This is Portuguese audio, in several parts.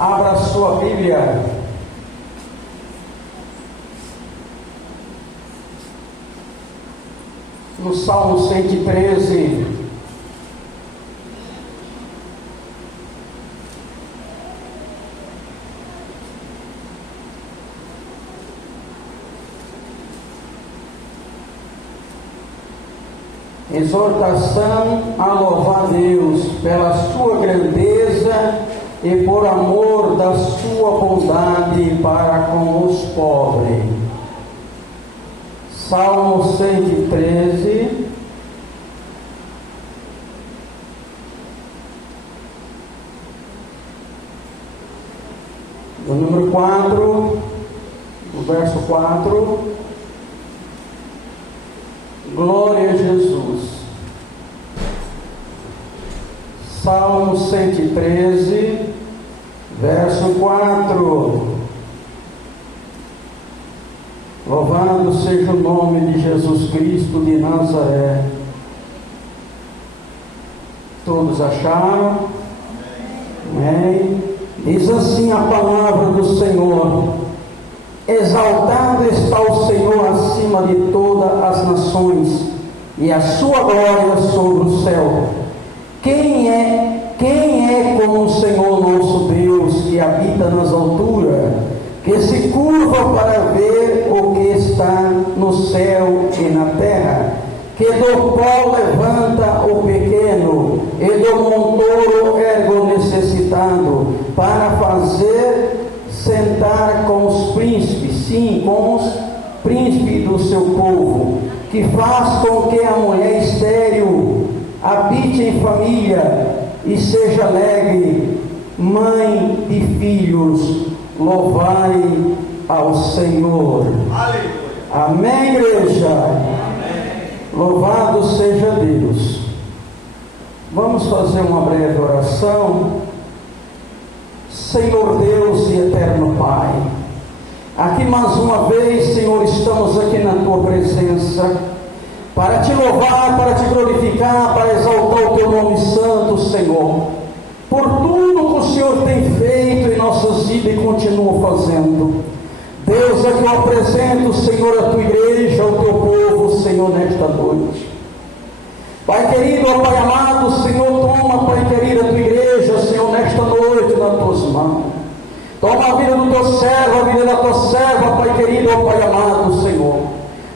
Abra a sua Bíblia no Salmo 113. Exortação a louvar Deus pela sua grandeza e por amor da sua bondade para com os pobres. Salmo 113, do número 4, o verso 4. Glória a Jesus. Salmo 113, verso 4. Louvado seja o nome de Jesus Cristo de Nazaré. Todos acharam? Amém. Diz assim a palavra do Senhor: exaltado está o Senhor acima de todas as nações, e a sua glória sobre o céu. Quem é como o Senhor nosso Deus, que habita nas alturas, que se curva para ver o que está no céu e na terra, que do pó levanta o pequeno, e do montouro ergue o necessitado, para fazer sentar com os príncipes, sim, com os príncipes do seu povo, que faz com que a mulher estéril habite em família e seja alegre, mãe de filhos. Louvai ao Senhor. Aleluia. Amém, igreja? Amém. Louvado seja Deus. Vamos fazer uma breve oração. Senhor Deus e eterno Pai, aqui mais uma vez, Senhor, estamos aqui na Tua presença, para Te louvar, para Te glorificar, para exaltar o Teu nome santo, Senhor, por tudo que o Senhor tem feito em nossas vidas e continua fazendo. Deus, é que eu apresento, Senhor, a Tua igreja, ao Teu povo, Senhor, nesta noite. Pai querido, ó Pai amado, Senhor, toma, Pai querido, a Tua igreja, Senhor, nesta noite, nas Tuas mãos. Toma a vida do Teu servo, a vida da Tua serva, Pai querido, ó Pai amado, Senhor.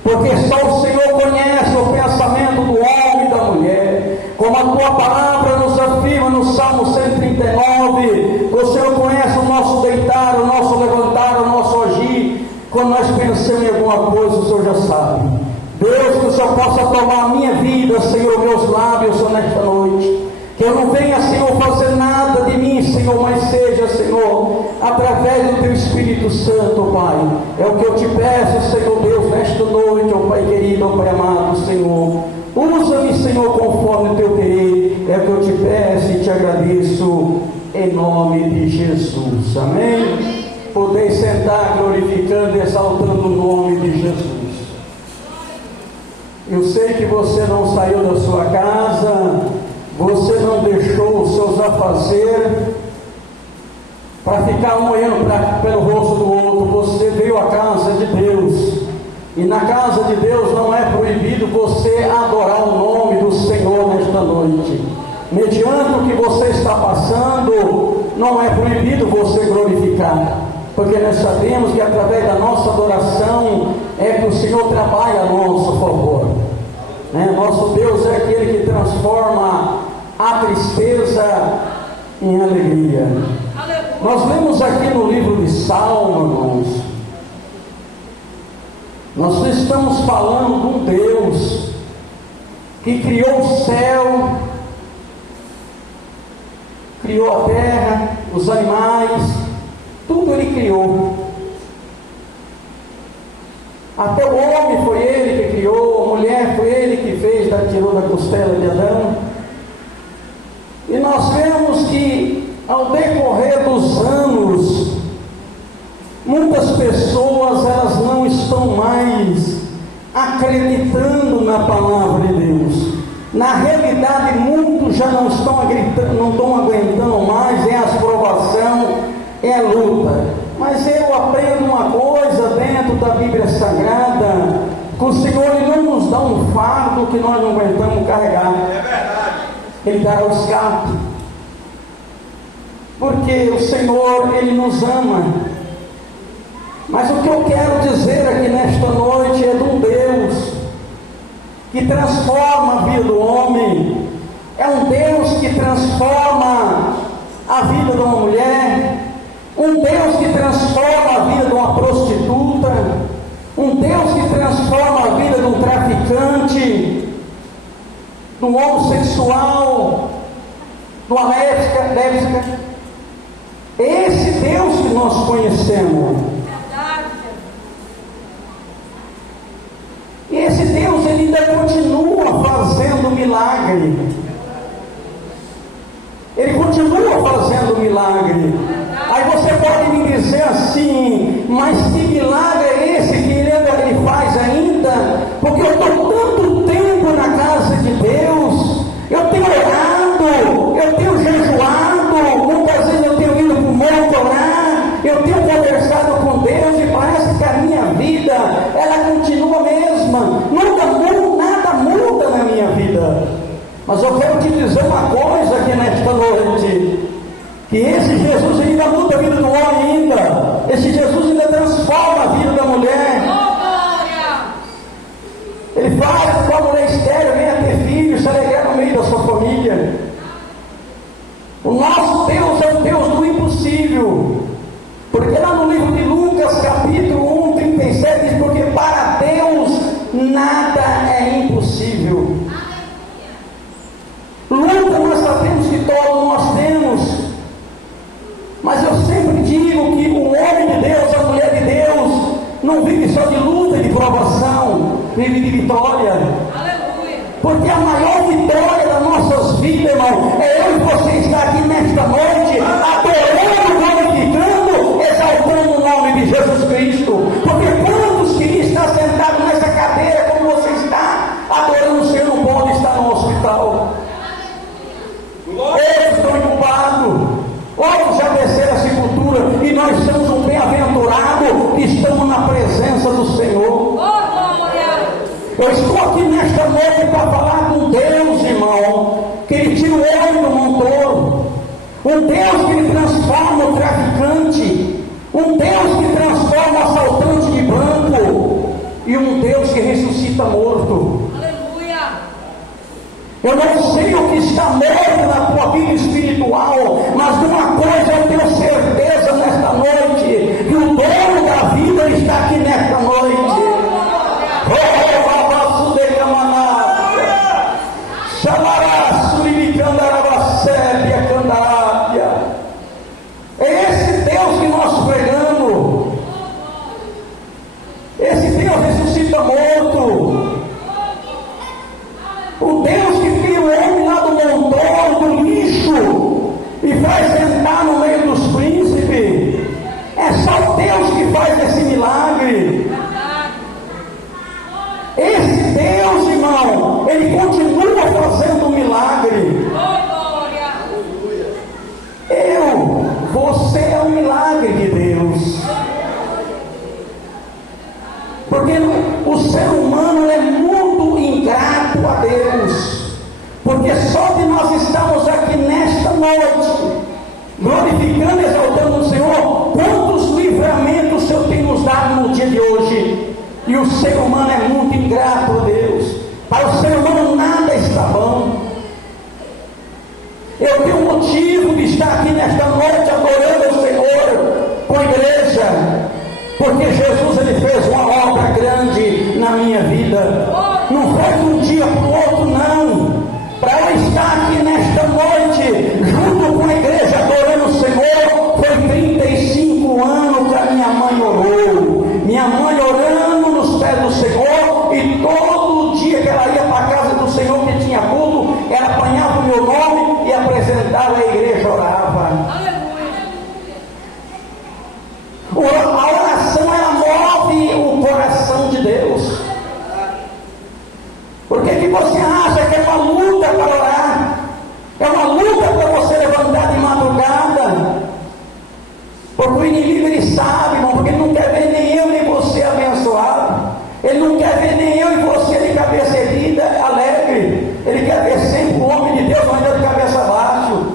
Porque só o Senhor conhece o pensamento do homem e da mulher. Como a Tua palavra nos afirma no Salmo 139, o Senhor conhece o nosso deitar, o nosso levantar, o nosso agir. Quando nós pensamos em alguma coisa, o Senhor já sabe. Deus, que o Senhor possa tomar a minha vida, Senhor, meus lábios, Senhor, nesta noite. Que eu não venha, Senhor, fazer nada de mim, Senhor, mas seja, Senhor, através do Teu Espírito Santo, Pai. É o que eu Te peço, Senhor Deus, nesta noite, ó Pai querido, ó Pai amado, Senhor. Usa-me, Senhor, conforme o Teu querer. É o que eu Te peço e Te agradeço, em nome de Jesus. Amém? Podeis sentar glorificando e exaltando o nome de Jesus. Eu sei que você não saiu da sua casa, você não deixou os seus afazeres para ficar um olhando pelo rosto do outro. Você veio à casa de Deus, e na casa de Deus não é proibido você adorar o nome do Senhor nesta noite. Mediante o que você está passando, não é proibido você glorificar, porque nós sabemos que através da nossa adoração é que o Senhor trabalha a nosso favor. Nosso Deus é aquele que transforma a tristeza em alegria. Nós lemos aqui no livro de Salmo, irmãos, nós estamos falando de um Deus que criou o céu, criou a terra, os animais, tudo Ele criou. Até o homem foi Ele que criou, a mulher foi Ele que fez, tirou da costela de Adão. E nós vemos que ao decorrer dos anos, muitas pessoas elas não estão mais acreditando na palavra de Deus. Na realidade, muitos já não estão aguentando mais as provações, é a luta. Mas eu aprendo uma coisa dentro da Bíblia Sagrada, que o Senhor Ele não nos dá um fardo que nós não aguentamos carregar. É verdade. Ele dá o escape. Porque o Senhor, Ele nos ama. Mas o que eu quero dizer aqui nesta noite é de um Deus que transforma a vida do homem. É um Deus que transforma a vida de uma mulher. Um Deus que transforma a vida de uma prostituta. Um Deus que transforma a vida de um traficante, de um homossexual, de uma lésbica. Esse Deus que nós conhecemos. E esse Deus ele ainda continua fazendo milagre. Ele continua fazendo milagre. Aí você pode me dizer assim, mas que milagre é esse que ele faz ainda? Porque eu estou tanto tempo na casa de Deus, eu tenho orado, eu tenho jejuado, muitas vezes eu tenho ido para o monte orar, eu tenho conversado com Deus e parece que a minha vida, ela continua a mesma, nada muda na minha vida. Mas eu quero te dizer uma coisa aqui nesta noite, que esse Jesus ainda muda a vida do homem ainda, esse Jesus ainda transforma a vida da mulher. Ele faz com que a mulher estéril venha ter filhos, se alegrar no meio da sua família. O nosso Deus é o Deus do impossível, porque lá no livro de Lucas capítulo 1, 37 diz, porque para Deus nada é impossível. Luta nós sabemos que todos nós temos, mas eu sempre digo que o homem de Deus, a mulher de Deus, não vive só de luta e de provação, vive de vitória. Aleluia. Porque a maior vitória das nossas vidas, irmão, é eu e você estar aqui nesta noite, adorando, glorificando, exaltando o nome de Jesus Cristo. Porque quantos queriam estar sentados nessa cadeira como você está, adorando o Senhor, não pode estar no hospital. Outros estão ocupados, outros já desceram a sepultura, e nós somos um bem-aventurado que estamos na presença do Senhor. Eu estou aqui nesta noite para falar com Deus, irmão, que Ele tira o homem do montoro, um Deus que Ele transforma o traficante, um Deus que transforma o assaltante de banco, e um Deus que ressuscita morto. Eu não sei o que está morto na tua vida espiritual, mas de uma coisa eu tenho certeza nesta noite, que o dono da vida está aqui nesta noite. É esse Deus que nós pregamos. Esse Deus ressuscita morto. O Deus que cria o homem lá do montão, do lixo, e faz sentar no meio dos príncipes. É só Deus que faz esse milagre. Esse Deus, irmão, Ele continua fazendo milagre. Você é um milagre de Deus. Porque o ser humano é muito ingrato a Deus. Porque só de nós estamos aqui nesta noite, glorificando e exaltando o Senhor, quantos livramentos o Senhor tem nos dado no dia de hoje. E o ser humano é muito ingrato a Deus. Para o ser humano nada está bom. Eu tenho motivo de estar aqui nesta noite adorando o Senhor com a igreja, porque Jesus ele fez uma obra grande na minha vida. Não foi de um dia para o outro, não. Para eu estar aqui nesta noite junto com a igreja adorando o Senhor, foi 35 anos que a minha mãe orou. Minha mãe orando nos pés do Senhor, e todo dia que ela ia para a casa do Senhor que tinha culto, ela apanhava o meu nome e apresentava, a igreja orava. A oração ela move o coração de Deus. Por que você acha que é uma luta para orar? É uma luta para você levantar de madrugada? inimigo, ele sabe, irmão, porque ele não quer ver nem eu nem você abençoado. Ele não quer ver nem eu e você de cabeça erguida, alegre. Ele quer ver sempre o homem de Deus andando de cabeça abaixo.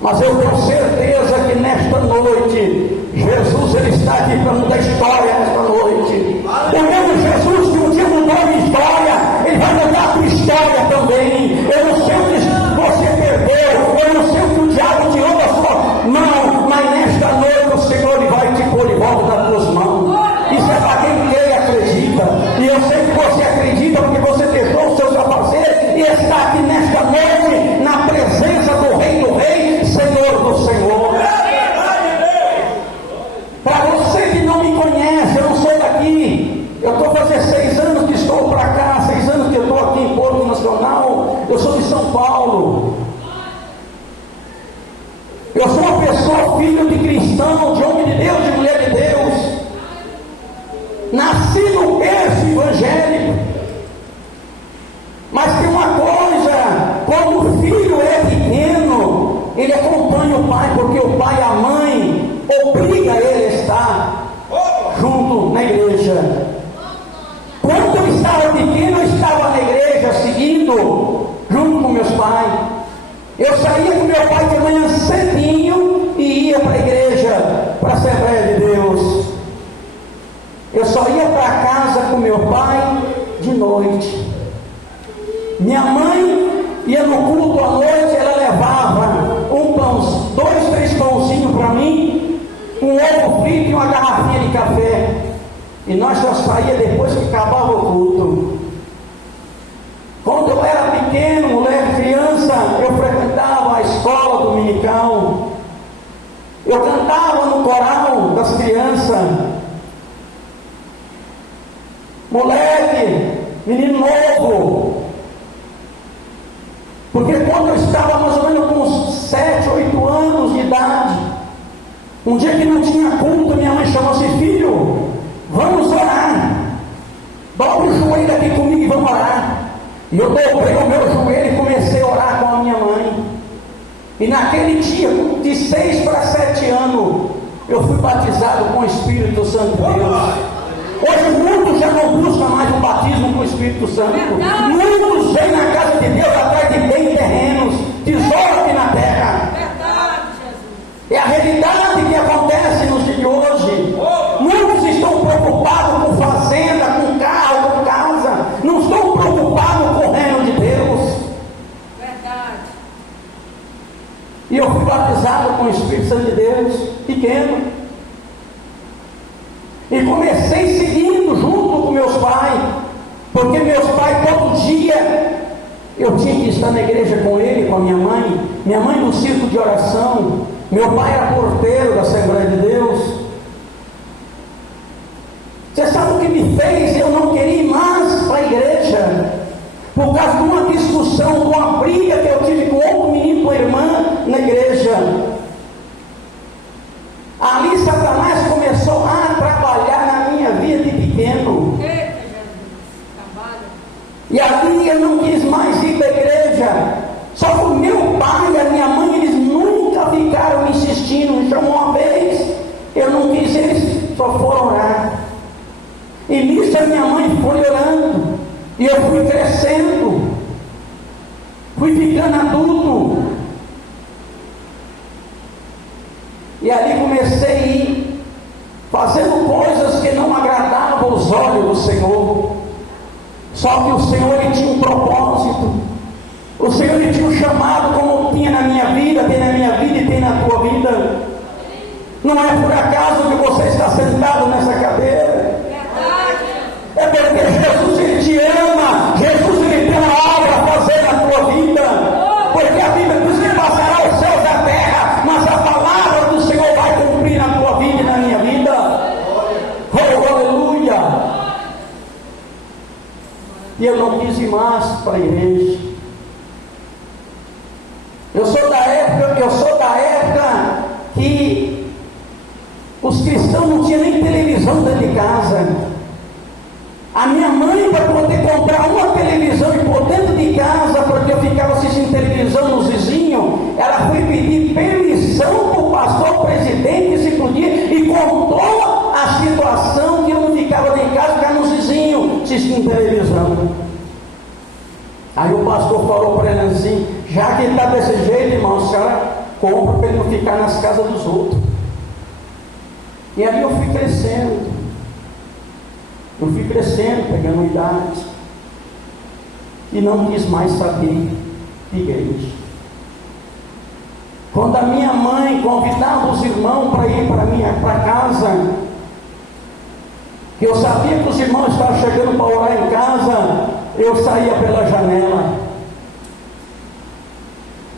Mas eu tenho certeza que nesta noite, Jesus ele está aqui para mudar a história nesta noite. O mesmo Jesus que um dia mudou a minha história, ele vai mudar a tua história também. Eu não sei o que você perdeu, eu não sei o que o diabo tirou da sua mão, mas nesta noite o Senhor ele vai te pôr de volta das tuas mãos. Isso é para quem crê e acredita. E eu sei que você acredita porque você deixou os seus afazeres e está aqui nesta noite na presença do Rei do Rei, Senhor do Senhor. Para você que não me conhece, eu não sou daqui. Eu estou fazendo 6 anos que estou para cá, 6 anos que eu estou aqui em Porto Nacional. Eu sou de São Paulo. Eu sou uma pessoa, filho de cristão, de homem de Deus, de mulher de Deus. Nasci no berço evangélico. Mas tem uma coisa, quando o filho é pequeno, ele acompanha o pai, porque o pai e a mãe obriga ele a estar junto na igreja. Quando eu estava pequeno, eu estava na igreja, seguindo, junto com meus pais. Eu saía com meu pai de manhã cedinho e ia para a igreja, para a Assembleia de Deus. Eu só ia para casa com meu pai de noite. Minha mãe ia no culto à noite, ela levava 2, 3 pãozinhos para mim, um ovo frito e uma garrafinha de café. E nós só saíamos depois que acabava o culto. Quando eu era pequeno, moleque, criança, eu frequentava a escola dominical. Eu cantava no coral das crianças. Moleque, menino novo. Porque quando eu estava mais ou menos com uns 7, 8 anos de idade, um dia que não tinha culto, minha mãe chamou assim: filho, vamos orar. Dobra o joelho aqui comigo e vamos orar. E eu dobrei o meu joelho e comecei a orar com a minha mãe. E naquele dia, de 6 para 7 anos, eu fui batizado com o Espírito Santo de Deus. Hoje muitos já não buscam mais o batismo com o Espírito Santo. Verdade. Muitos vêm na casa de Deus atrás de bens terrenos, tesouro aqui na terra. Verdade, Jesus. É a realidade que acontece nos dias de hoje. Muitos estão preocupados com fazenda, com carro, com casa. Não estão preocupados com o reino de Deus. Verdade. E eu fui batizado com o Espírito Santo de Deus, pequeno. E comecei seguindo junto com meus pais, porque meus pais todo dia eu tinha que estar na igreja com ele, com a minha mãe no circo de oração, meu pai era porteiro da Assembleia de Deus. Você sabe o que me fez eu não querer ir mais para a igreja? Por causa de uma discussão, de uma briga que eu tive com outro menino, com a irmã na igreja. Ali Satanás começou a trabalhar na minha vida de pequeno. E ali eu não quis mais ir para a igreja. Só que o meu pai e a minha mãe, eles nunca ficaram insistindo. Me chamou uma vez, eu não quis, eles só foram orar. E nisso a minha mãe foi orando. E eu fui crescendo. Fui ficando adulto. E ali comecei a ir fazendo coisas que não agradavam os olhos do Senhor. Só que o Senhor ele tinha um propósito. O Senhor ele tinha um chamado, como tinha na minha vida, tem na minha vida e tem na tua vida. Não é por acaso que você está sentado nessa cadeira. É porque Jesus ele te ama. Jesus ele tem uma obra a fazer na tua vida. Porque a Bíblia diz que passará os céus e a terra, mas a palavra do Senhor vai cumprir na tua vida e na minha vida. Oh, aleluia! E eu não quis ir mais para a igreja. Eu sou da época que os cristãos não tinham nem televisão dentro de casa. A minha mãe, para poder comprar uma televisão e pôr dentro de casa, porque eu ficava assistindo televisão nos vizinhos, ela foi pedir permissão para o pastor presidente se assistindo televisão. Aí o pastor falou para ele assim: já que ele está desse jeito, irmão, a senhora compra para ele não ficar nas casas dos outros. E ali eu fui crescendo. Pegando idade. E não quis mais saber de igreja. Quando a minha mãe convidava os irmãos para ir para casa, que eu sabia que os irmãos estavam chegando para orar em casa, eu saía pela janela.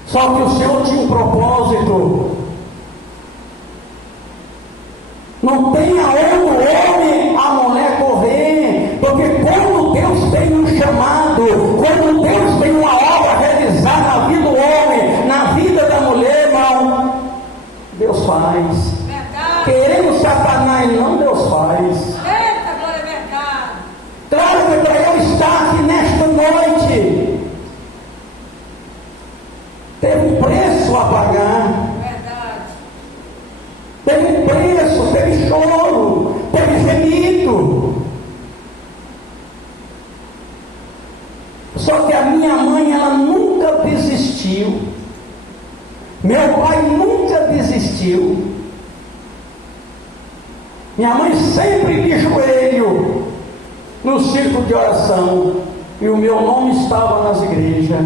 Só que o Senhor tinha um propósito. Não tem aonde o homem, a mulher correr, porque quando Deus tem um chamado, quando Deus tem uma obra a realizar na vida do homem, na vida da mulher, irmão, Deus faz. Verdade. Queremos Satanás, não, Deus faz. Eita, glória, é verdade. Claro que para eu estar aqui nesta noite, teve um preço a pagar. Teve um preço, teve choro, teve gemido. Só que a minha mãe, ela nunca desistiu. Meu pai nunca desistiu. Minha mãe sempre de joelho no círculo de oração. E o meu nome estava nas igrejas.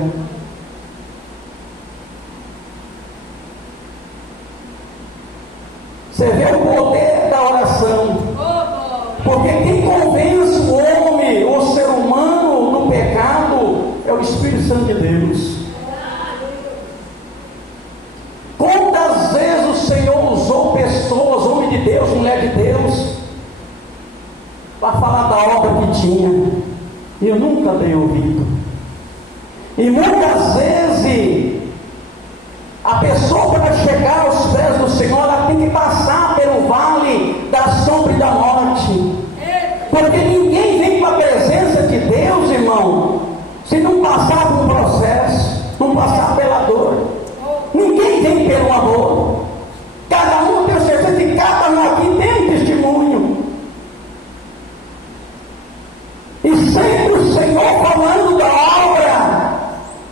Você vê o poder da oração. Porque quem convence o homem, o ser humano, do pecado, é o Espírito Santo de Deus. Quantas vezes o Senhor usou pessoas, homem de Deus, mulher de Deus, para falar da obra que tinha, e eu nunca dei ouvido. E muitas vezes a pessoa, para chegar aos pés do Senhor, ela tem que passar pelo vale da sombra e da morte. Porque ninguém vem para a presença de Deus, irmão, se não passar por um processo, não passar pela dor. Ninguém vem pelo amor. Cada um tem certeza que cada um aqui tem um testemunho. E sempre o Senhor falando da obra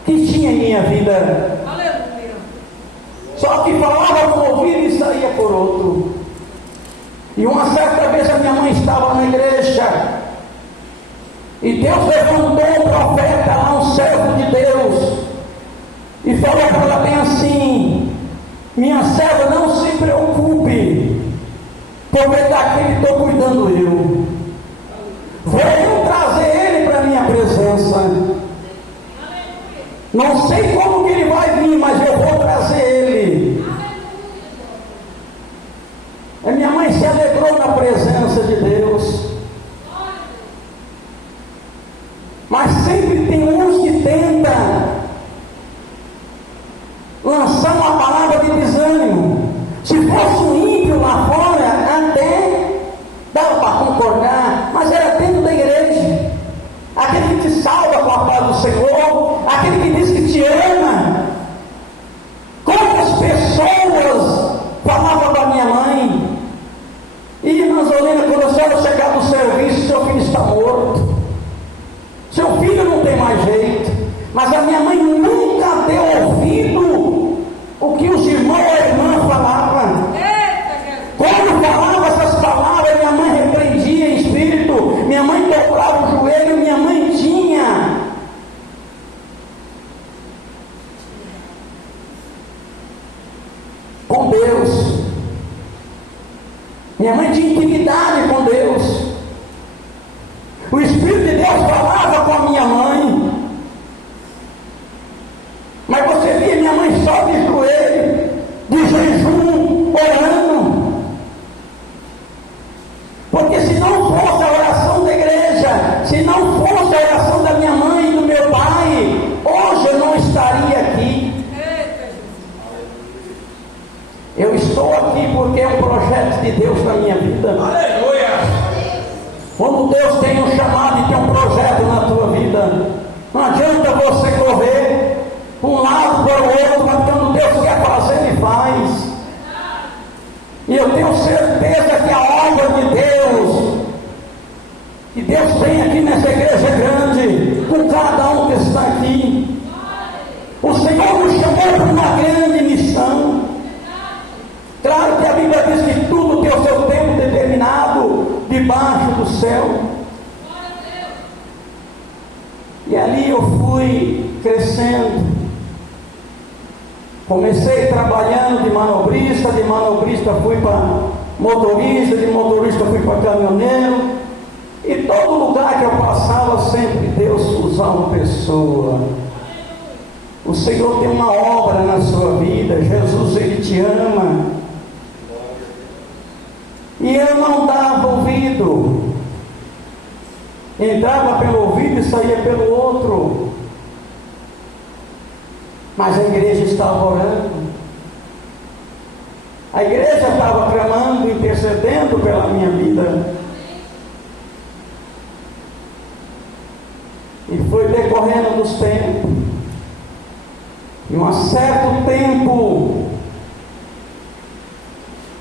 que tinha em minha vida. Só que falava com o ouvido e saía por outro. E uma certa vez a minha mãe estava na igreja, e Deus levantou um profeta lá, um servo de Deus, e falou para ela bem assim: minha serva, não se preocupe, porque daquele estou cuidando eu. Vou eu trazer ele para a minha presença. Não sei como que ele vai vir, mas eu vou trazer ele. A minha mãe se alegrou na presença de Deus. Mas sempre tem uns que tentam lançar uma palavra de desânimo. Se fosse um ímpio lá fora, até dava para concordar, mas era dentro da igreja. Aquele que te salva com a paz do Senhor, aquele que diz que te ama. Quantas pessoas falavam para minha mãe: irmã Zolina, quando a senhora chegar do serviço, seu filho está morto, seu filho não tem mais jeito. Mas a minha mãe nunca deu ouvido o que os irmãos ou a irmã falavam. Quando falava essas palavras, minha mãe repreendia em espírito, minha mãe dobrava o joelho, minha mãe tinha com Deus. Minha mãe tinha intimidade com Deus. O Espírito de Deus falava com a minha mãe. Mas você via minha mãe só de joelho, de jejum, orando. Porque se não fosse a oração da igreja, se não fosse a oração da minha mãe e do meu pai, hoje eu não estaria aqui. Eu estou aqui porque é um projeto de Deus na minha vida. Aleluia! Quando Deus tem um chamado e tem um projeto na tua vida, não adianta você correr para um lado para o outro, mas quando Deus quer fazer, Ele faz. E eu tenho certeza que a obra de Deus Que Deus tem aqui nessa igreja grande, com cada um que está aqui. O Senhor nos chamou para uma grande missão. Claro que a Bíblia diz que tudo tem o seu tempo determinado debaixo do céu. E ali eu fui crescendo. Comecei trabalhando de manobrista fui para motorista, de motorista fui para caminhoneiro. E todo lugar que eu passava, sempre Deus usava uma pessoa. O Senhor tem uma obra na sua vida. Jesus, Ele te ama. E eu não dava ouvido. Entrava pelo ouvido e saía pelo outro. Mas a igreja estava orando. A igreja estava clamando, intercedendo pela minha vida. E foi decorrendo dos tempos. E um certo tempo,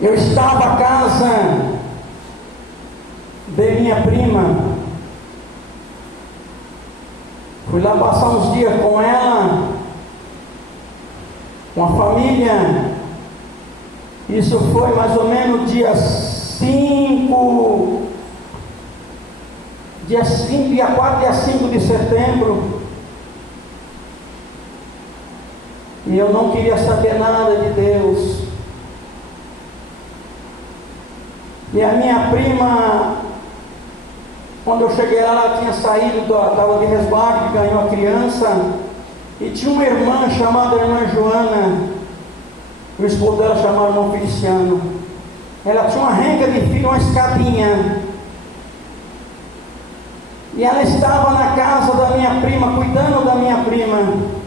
eu estava à casa de minha prima. Fui lá passar uns dias com ela, com a família. Isso foi mais ou menos dia 4, dia 5 de setembro. E eu não queria saber nada de Deus. E a minha prima, quando eu cheguei lá, ela tinha saído, estava de resguardo, ganhou a criança. E tinha uma irmã chamada irmã Joana. O esposo dela chamava irmão Feliciano. Ela tinha uma renca de filho, uma escadinha. E ela estava na casa da minha prima, cuidando da minha prima.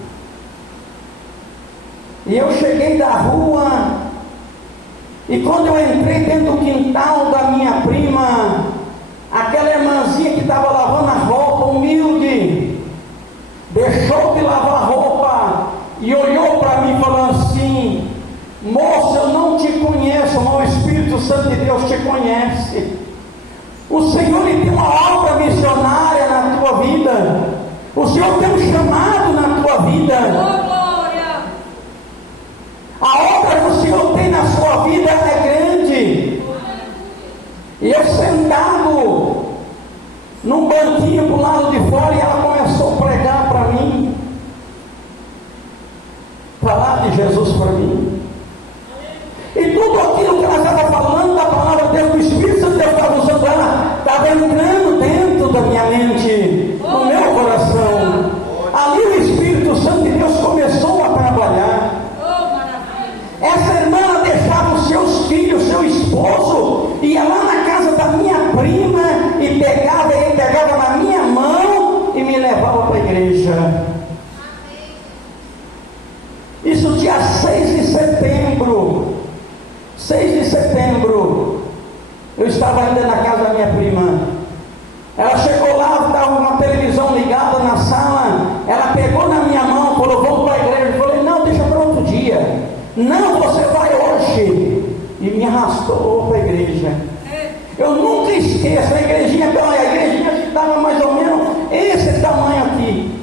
E eu cheguei da rua, e quando eu entrei dentro do quintal da minha prima, aquela irmãzinha que estava lavando a roupa, humilde, deixou de lavar a roupa e olhou para mim falando assim: moça, eu não te conheço, mas o Espírito Santo de Deus te conhece. O Senhor tem uma obra missionária na tua vida. O Senhor tem um chamado na tua vida. A obra que o Senhor tem na sua vida é grande. E eu sentado num banquinho para o lado de fora, e ela começou a pregar para mim, falar de Jesus para mim. E tudo aquilo que ela estava falando da palavra de Deus, o Espírito Santo de Deus estava usando ela, estava entrando dentro da minha mente, no meu coração. Ali o Espírito Santo de Deus começou a trabalhar. Essa irmã deixava os seus filhos, seu esposo, ia lá na casa da minha prima e ele pegava na minha mão e me levava para a igreja. Isso dia 6 de setembro. 6 de setembro, eu estava ainda na casa da minha prima. Ela chegou lá, estava uma televisão ligada na sala. Ela pegou na minha mão, falou: vamos para a igreja. Eu falei: não, deixa para outro dia. Não, você vai hoje. E me arrastou para a igreja. Eu nunca esqueço, a igrejinha estava mais ou menos esse tamanho aqui,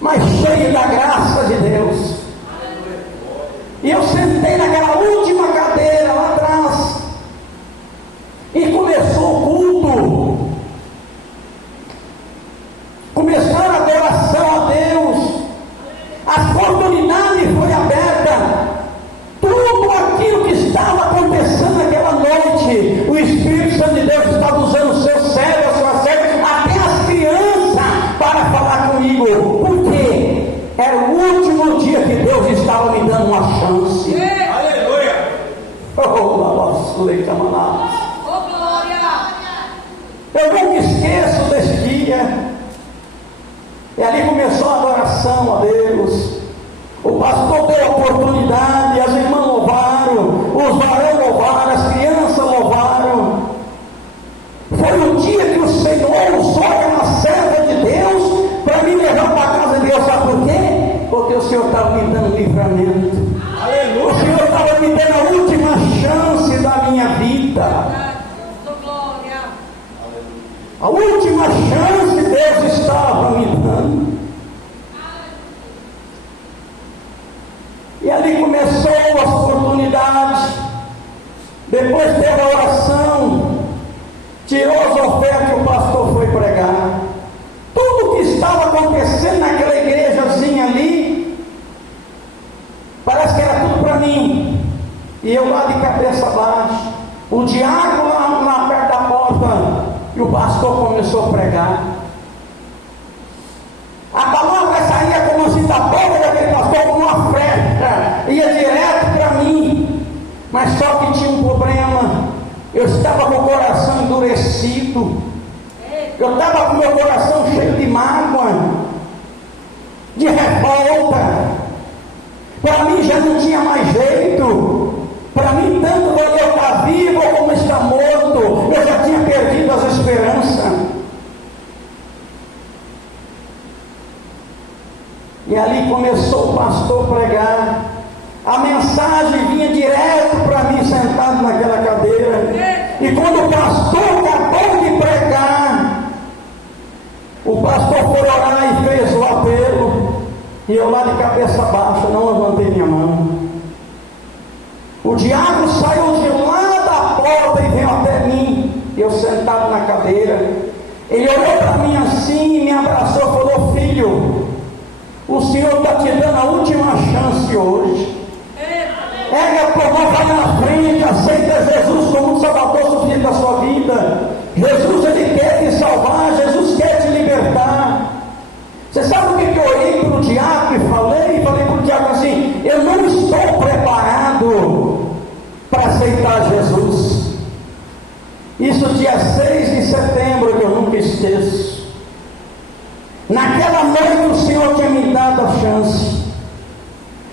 mas cheio da graça de Deus. E eu sentei naquela última cadeira lá atrás, e começou o culto, começaram a adoração a Deus, a oportunidade foi aberta, tudo aquilo que estava acontecendo naquela noite, o Espírito Santo de Deus estava usando o seu servo, a sua serva, até as crianças, para falar comigo. Por quê? Era o último dia que Deus estava me dando uma chance. Aleluia! Oh, glória! Eu nunca esqueço desse dia. E ali começou a adoração a Deus. O pastor deu a oportunidade, as irmãs louvaram, os varões louvaram, as crianças louvaram. Foi o dia que o Senhor usou uma serva de Deus para me levar para a casa de Deus. Sabe por quê? Porque o Senhor estava me dando livramento. Aleluia. O Senhor estava me dando a última chance da minha vida. A última chance Deus estava me dando. E ali começou as oportunidades. Depois teve a oração, tirou as ofertas e o pastor foi pregar. Tudo que estava acontecendo naquela igrejazinha ali, parece que era tudo para mim. E eu lá de cabeça baixa, o diácono lá perto da porta, e o pastor começou a pregar. A palavra saía como assim da boca daquele pastor, como uma flecha, ia direto para mim. Mas só que tinha um problema. Eu estava com o coração endurecido. Eu estava com o meu coração cheio de mágoa, de revolta. Para mim já não tinha mais jeito. Para mim, tanto valia eu estar vivo como estar morto. Eu já tinha perdido as esperanças. E ali começou o pastor a pregar. A mensagem vinha direto para mim, sentado naquela cadeira. E quando o pastor acabou de pregar, o pastor foi orar e fez o apelo. E eu lá de cabeça baixa, não levantei minha mão. O diabo saiu de lá da porta e veio até mim. Eu sentado na cadeira. Ele olhou para mim assim, me abraçou e falou: filho, o Senhor está te dando a última chance hoje. Pega a tua mão, vai na frente, aceita Jesus como um salvador suficiente da sua vida. Jesus, Ele quer te salvar, Jesus quer te libertar. Você sabe o que eu orei para o diabo e falei para o diabo assim: eu não estou preparado para aceitar Jesus. Isso dia 6 de setembro, que eu nunca esqueço. Naquela noite o Senhor tinha me dado a chance.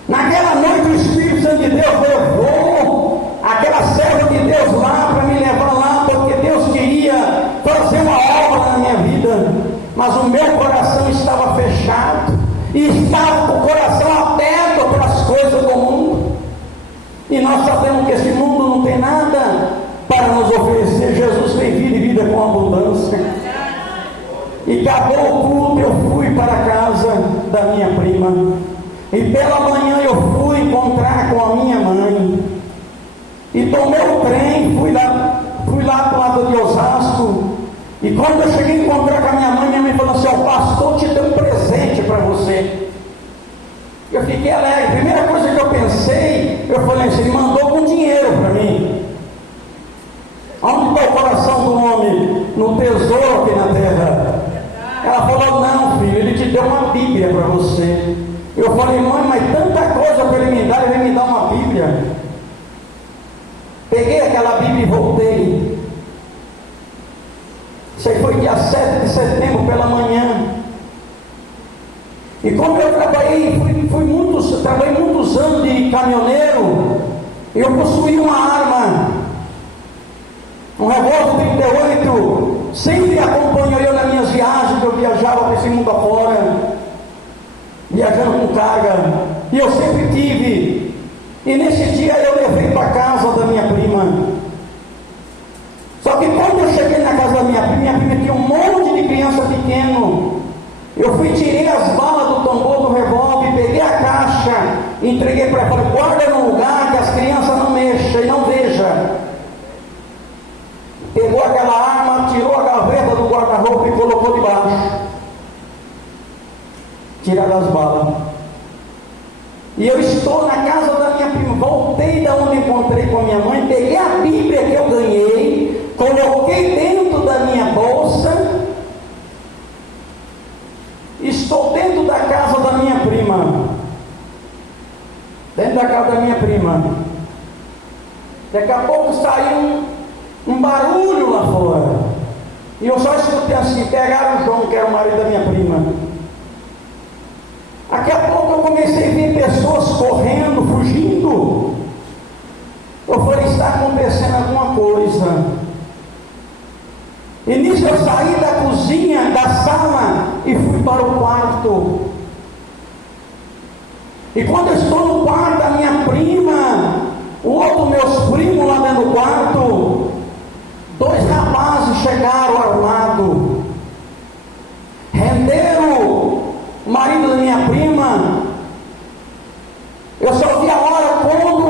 Naquela noite o Espírito Santo de Deus levou aquela serva de Deus lá para me levar lá, porque Deus queria fazer uma obra na minha vida. Mas o meu coração estava fechado e estava com o coração aberto para as coisas do mundo. E nós sabemos que esse mundo não tem nada para nos oferecer. Jesus tem vida e vida com abundância. E acabou o culto, eu fui para a casa da minha prima. E pela manhã eu fui encontrar com a minha mãe. E tomei o trem, fui lá para o lado de Osasco. E quando eu cheguei a encontrar com a minha mãe falou assim: o pastor te deu um presente para você. Eu fiquei alegre. A primeira coisa que eu pensei, eu falei assim: ele mandou com dinheiro para mim. Onde está o coração do homem? No tesouro aqui na terra. Ela falou: não, filho, ele te deu uma Bíblia para você. Eu falei: mãe, mas tanta coisa para ele me dar, ele vai me dar uma Bíblia. Peguei aquela Bíblia e voltei. Isso aí foi dia 7 de setembro pela manhã. E como eu trabalhei, trabalhei muitos anos de caminhoneiro, eu possuí uma arma, um revólver 38, sempre acompanhou eu nas minhas viagens, que eu viajava para esse mundo afora, viajando com carga, e eu sempre tive. E nesse dia eu levei para casa da minha prima. Só que quando eu cheguei na casa da minha prima tinha um monte de criança pequeno. Eu fui, tirei as balas do tambor do revólver, peguei a caixa, entreguei para ela, falei: guarda no lugar que as crianças não mexam e não vejam. Pegou aquela arma, tirou a gaveta do guarda-roupa e colocou debaixo. Tiraram as balas. E eu estou na casa da minha prima, voltei da onde encontrei com a minha mãe, peguei a Bíblia que eu ganhei, coloquei dentro da minha bolsa, estou dentro da casa da minha prima. Dentro da casa da minha prima. Daqui a pouco saiu um barulho lá fora. E eu só escutei assim: pegaram o João, que era o marido da minha prima. Daqui a pouco eu comecei a ver pessoas correndo, fugindo. Eu falei: está acontecendo alguma coisa. E nisso eu saí da cozinha, da sala, e fui para o quarto. E quando eu estou no quarto da minha prima, o outro meus primos lá dentro do quarto, dois rapazes chegaram armados, renderam o marido da minha prima. Eu só vi a hora quando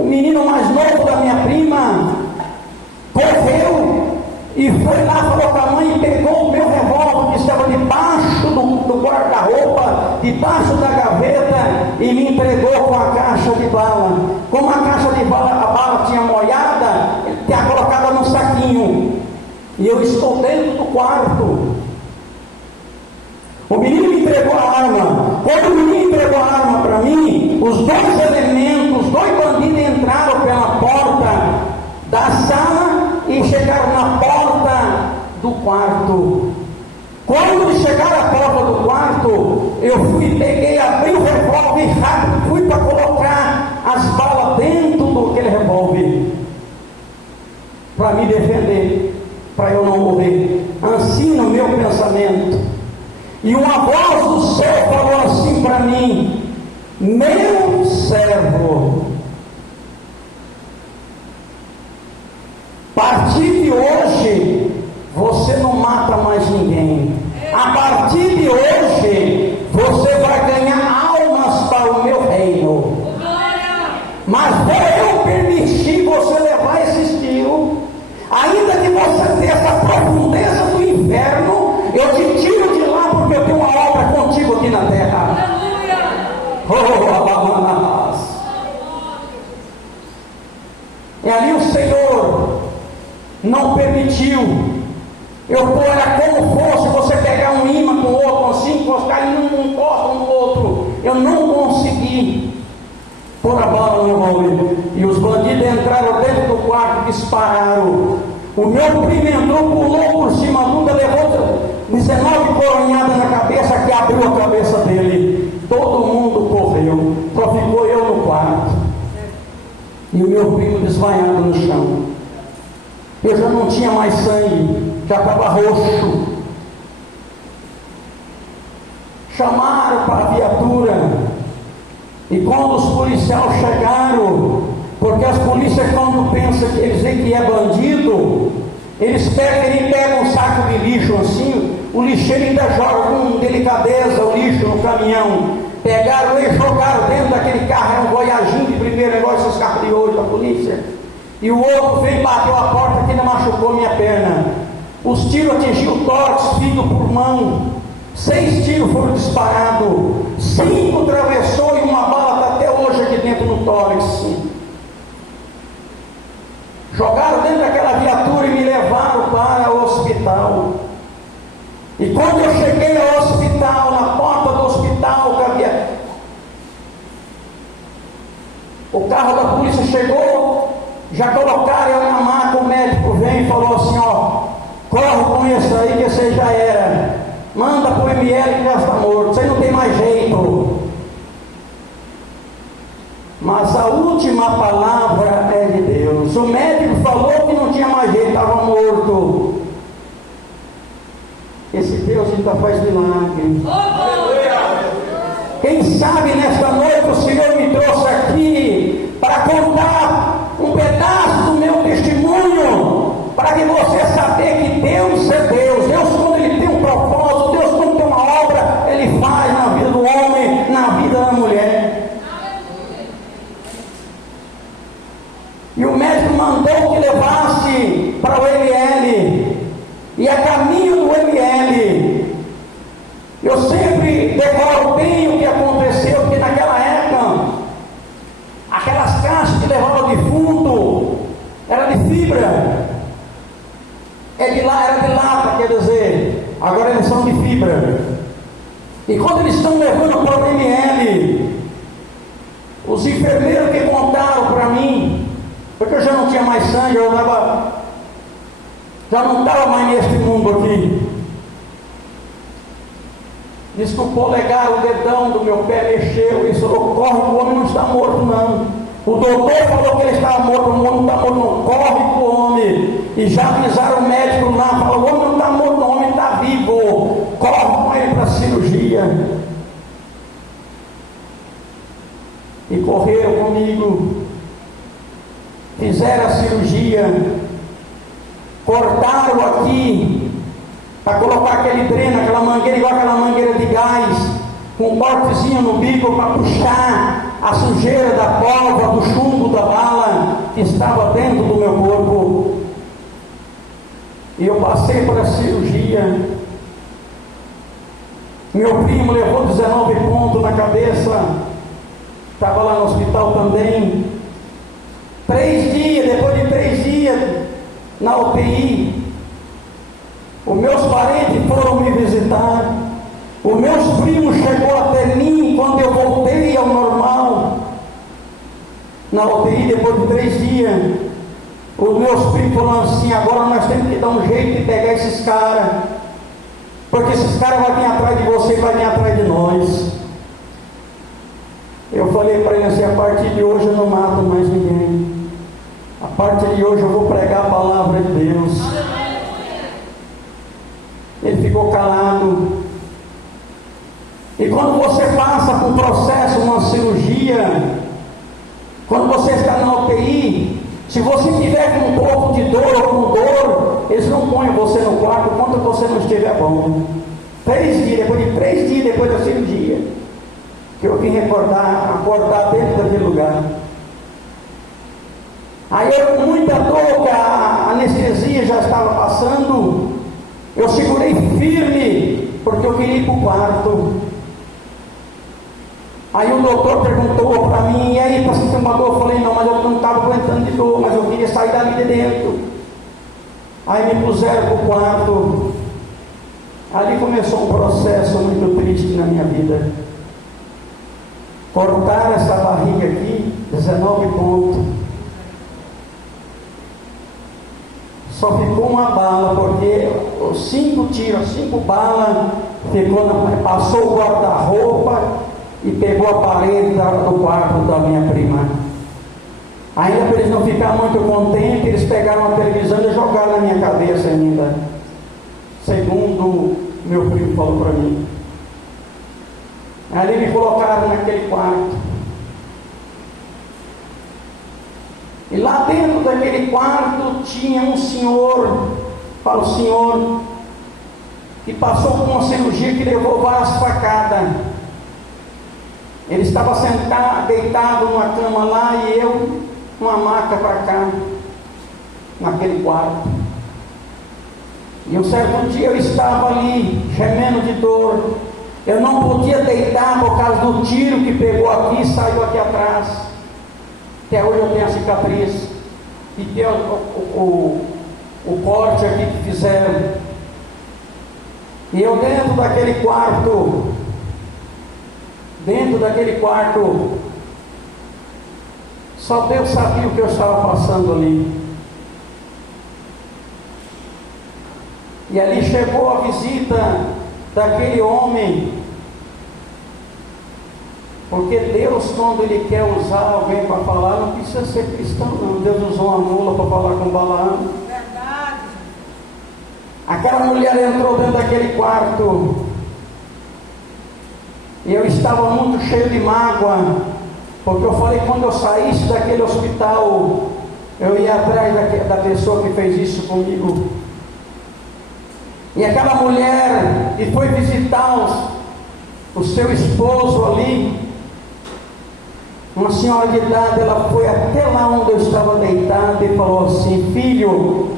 o menino mais novo da minha prima correu e foi lá, falou com a mãe, e pegou o meu revólver que estava debaixo do guarda-roupa, debaixo da gaveta, e me entregou com a caixa de bala. Como a caixa de bala, a bala tinha molhada, ele tinha colocado num saquinho, e eu estou dentro do quarto. O menino me entregou a arma. Quando o menino entregou a arma para mim, os dois elementos, os dois bandidos entraram pela porta da sala e chegaram na porta do quarto. Quando eles chegaram à porta do quarto, eu fui, peguei, abri o revólver e rápido fui para colocar as balas dentro daquele revólver, para me defender, para eu não morrer. Assim no meu pensamento. E uma voz do céu falou assim para mim: meu servo, a partir de hoje você não mata mais ninguém. A partir de hoje você vai ganhar almas para o meu reino. Mas vou eu permitir você levar esses tiros, ainda que você tenha essa profundeza do inferno, eu te tiro de lá, porque eu tenho uma obra contigo aqui na terra. E ali o Senhor não permitiu. Eu era como fosse você pegar um imã com o outro, assim, encostar em um encosta no outro. Eu não consegui pôr a bala no revólver. E os bandidos entraram dentro do quarto e dispararam. O meu primo entrou, pulou por cima nunca, levou 19 coronhadas na cabeça, que abriu a cabeça dele. Todo mundo correu, só ficou eu no quarto. E o meu primo desmaiado no chão. Eu já não tinha mais sangue, já estava roxo. Chamaram para a viatura. E quando os policiais chegaram, porque as polícias, quando pensam que eles veem que é bandido, eles pegam um saco de lixo assim, o lixeiro ainda joga com delicadeza o lixo no caminhão. Pegaram e jogaram dentro daquele carro, era um Voyaginho de primeiro negócio, esses carros de ouro da polícia. E o outro veio e bateu a porta que ainda machucou minha perna. Os tiros atingiram o tórax, filho por mão. 6 tiros foram disparados, 5 atravessou e uma bala está até hoje aqui dentro no tórax. Jogaram dentro daquela viatura e me levaram para o hospital. E quando eu cheguei ao hospital, na porta do hospital, o carro da polícia chegou, já colocaram eu na maca, o médico veio e falou assim: ó, corre com isso aí que você já era, manda para o ML que já está morto, você não tem mais jeito. Mas a última palavra é de Deus. O médico falou que não tinha mais jeito, estava morto. Esse Deus ainda faz milagre. Quem sabe nesta noite o Senhor me trouxe aqui para contar um pedaço do meu testemunho, para que você saber que Deus é Deus. Deus, quando Ele tem um propósito, Deus, quando tem uma obra, Ele faz na vida do homem, na vida da mulher. E o médico mandou que levasse para o ML. E a caminho do ML, eu sempre decoro bem o que aconteceu, porque naquela época, aquelas caixas que levavam defunto, era de fibra. Era de lata, quer dizer, agora eles são de fibra. E quando eles estão levando para o ML, os enfermeiros que contaram para mim, porque eu já não tinha mais sangue, já não estava mais neste mundo aqui. Diz que o polegar, o dedão do meu pé mexeu e falou: corre, o homem não está morto não. O doutor falou que ele estava morto, o homem não está morto não, corre com o homem. E já avisaram o médico lá, falou: o homem não está morto, o homem está vivo, corre com ele para a cirurgia. E correram comigo, fizeram a cirurgia. cortaram aqui para colocar aquele dreno, aquela mangueira, igual aquela mangueira de gás, com um cortezinho no bico para puxar a sujeira da pólvora, do chumbo da bala que estava dentro do meu corpo. E eu passei por a cirurgia. Meu primo levou 19 pontos na cabeça, estava lá no hospital também. 3 dias, depois de 3 dias na UTI, os meus parentes foram me visitar. Os meus primos chegou até mim quando eu voltei ao normal. Na UTI, depois de 3 dias, os meus primos falaram assim: agora nós temos que dar um jeito de pegar esses caras, porque esses caras vão vir atrás de você e vai vir atrás de nós. Eu falei para ele assim: a partir de hoje eu não mato mais ninguém. A partir de hoje eu vou pregar a palavra de Deus. Ele ficou calado. E quando você passa por um processo, uma cirurgia, quando você está na UTI, se você tiver com um pouco de dor ou com dor, eles não põem você no quarto enquanto você não estiver bom. 3 dias, depois de 3 dias depois da cirurgia, que eu vim acordar dentro daquele lugar. Aí eu, com muita dor, que a anestesia já estava passando, eu segurei firme, porque eu queria ir para o quarto. Aí o doutor perguntou para mim: e aí, para você ter uma dor? Eu falei: não, mas eu não estava aguentando de dor, mas eu queria sair dali de dentro. Aí me puseram para o quarto. Ali começou um processo muito triste na minha vida. Cortaram essa barriga aqui, 19 pontos. Só ficou uma bala, porque os 5 tiros, 5 balas, passou o guarda-roupa e pegou a parede do quarto da minha prima. Ainda para eles não ficarem muito contentes, eles pegaram a televisão e jogaram na minha cabeça ainda, segundo meu primo falou para mim. Ali me colocaram naquele quarto. E lá dentro daquele quarto tinha um senhor, fala o senhor, que passou por uma cirurgia que levou várias facadas. Ele estava sentado, deitado numa cama lá, e eu, uma maca para cá, naquele quarto. E um certo dia eu estava ali, gemendo de dor. Eu não podia deitar por causa do tiro que pegou aqui e saiu aqui atrás. Até hoje eu tenho a cicatriz. E tem o corte aqui que fizeram. E eu dentro daquele quarto, só Deus sabia o que eu estava passando ali. E ali chegou a visita daquele homem, porque Deus, quando Ele quer usar alguém para falar, não precisa ser cristão não. Deus usou uma mula para falar com Balaão. Verdade. Aquela mulher entrou dentro daquele quarto, e eu estava muito cheio de mágoa, porque eu falei: quando eu saísse daquele hospital, eu ia atrás da pessoa que fez isso comigo. E aquela mulher que foi visitar o seu esposo ali, uma senhora de idade, ela foi até lá onde eu estava deitado e falou assim: filho,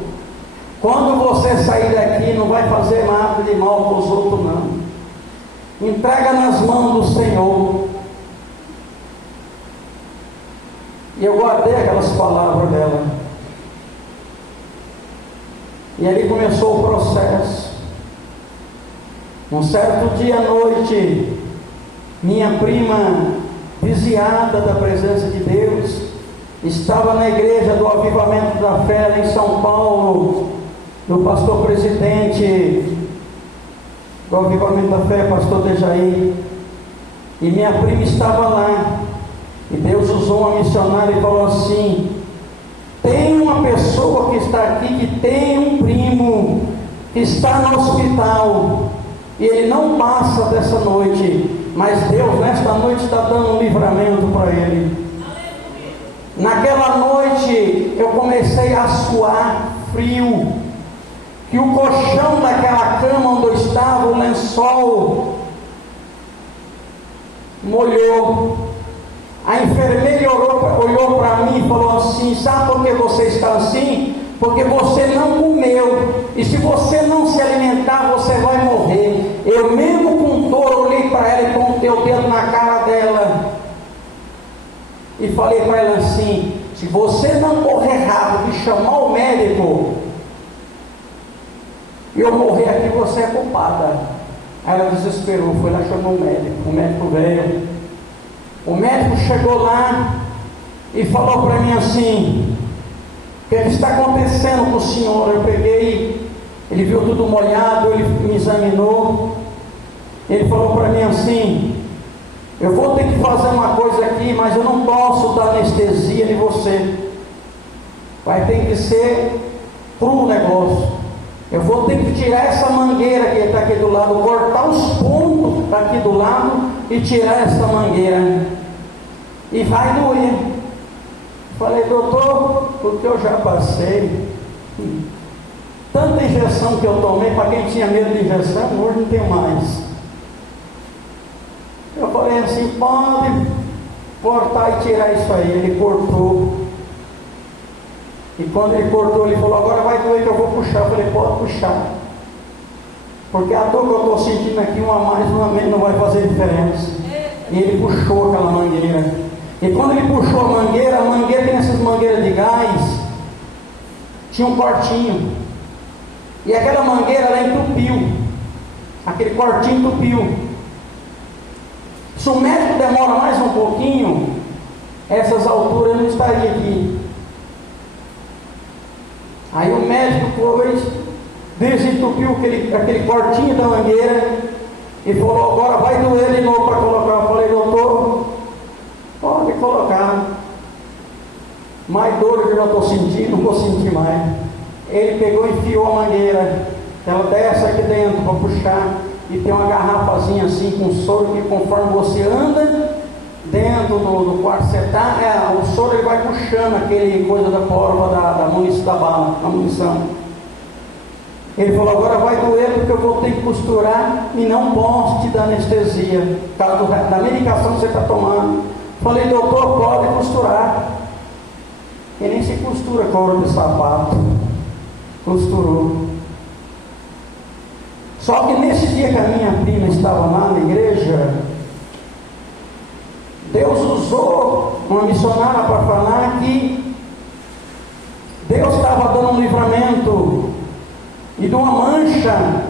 quando você sair daqui, não vai fazer nada de mal para os outros não. Entrega nas mãos do Senhor. E eu guardei aquelas palavras dela. E ali começou o processo. Um certo dia à noite, minha prima, viziada da presença de Deus, estava na igreja do Avivamento da Fé em São Paulo, do pastor presidente do Avivamento da Fé, pastor Dejaí. E minha prima estava lá, e Deus usou uma missionária e falou assim: tem uma pessoa que está aqui que tem um primo que está no hospital, e ele não passa dessa noite, mas Deus nesta noite está dando um livramento para ele. Naquela noite eu comecei a suar frio, que o colchão daquela cama onde eu estava, o lençol, molhou. A enfermeira olhou para mim e falou assim: sabe por que você está assim? Porque você não comeu, e se você não se alimentar, você vai morrer. Eu mesmo com dor olhei para ela e pontei o dedo na cara dela e falei para ela assim: se você não correr rápido e chamar o médico e eu morrer aqui, você é culpada. Aí ela desesperou, foi lá e chamou o médico veio. O médico chegou lá e falou para mim assim: o que está acontecendo com o senhor? Eu peguei, ele viu tudo molhado, ele me examinou, ele falou para mim assim: eu vou ter que fazer uma coisa aqui, mas eu não posso dar anestesia em você, vai ter que ser pro negócio. Eu vou ter que tirar essa mangueira que está aqui do lado, cortar os pontos aqui do lado e tirar essa mangueira. E vai doer. Falei: doutor, porque eu já passei. Tanta injeção que eu tomei, para quem tinha medo de injeção, hoje não tenho mais. Eu falei assim: pode cortar e tirar isso aí. Ele cortou. E quando ele cortou, ele falou: agora vai doer que eu vou puxar. Eu falei: pode puxar, porque a dor que eu estou sentindo aqui, uma mais, uma menos, não vai fazer diferença. E ele puxou aquela mangueira. E quando ele puxou a mangueira que nessas mangueiras de gás tinha um cortinho, e aquela mangueira ela entupiu, aquele cortinho entupiu. Se o médico demora mais um pouquinho, essas alturas não estaria aqui. Aí o médico foi, desentupiu aquele cortinho da mangueira e falou: agora vai doer de novo para colocar. Eu falei: doutor, pode colocar. Mais dor que eu já estou sentindo, não vou sentir mais. Ele pegou e enfiou a mangueira, ela desce aqui dentro para puxar, e tem uma garrafazinha assim com soro que conforme você anda dentro do quarto você está, o soro ele vai puxando aquele coisa da prova da munição, da bala, a munição. Ele falou: agora vai doer porque eu vou ter que costurar e não posso te dar anestesia, por causa da medicação que você está tomando. Falei: doutor, pode costurar. E nem se costura couro de sapato. Costurou. Só que nesse dia que a minha prima estava lá na igreja, Deus usou uma missionária para falar que Deus estava dando um livramento e de uma mancha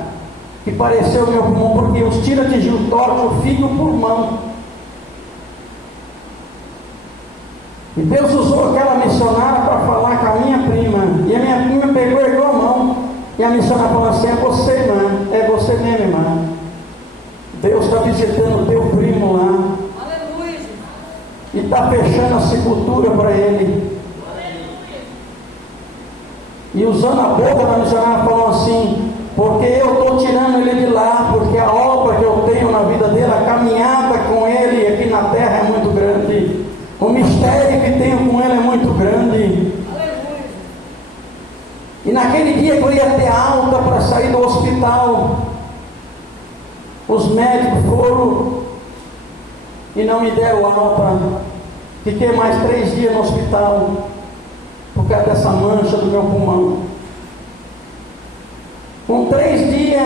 que pareceu meu pulmão, porque os tiros atingiu o tórax, o fígado e o pulmão. E Deus usou aquela missionária para falar com a minha prima, e a minha prima pegou e ergueu a mão, e a missionária falou assim: é você, irmã, é você mesmo, irmã. Deus está visitando o teu primo lá. E está fechando a sepultura para ele. E usando a boca da missionária falou assim: porque eu estou tirando ele de lá, porque a obra que eu tenho na vida dele, a caminhada com ele aqui na terra é muito grande, o mistério que tenho com ele é muito grande. E naquele dia que eu ia ter alta para sair do hospital, os médicos foram e não me deram alta. Fiquei mais 3 dias no hospital por causa dessa mancha do meu pulmão. Com 3 dias,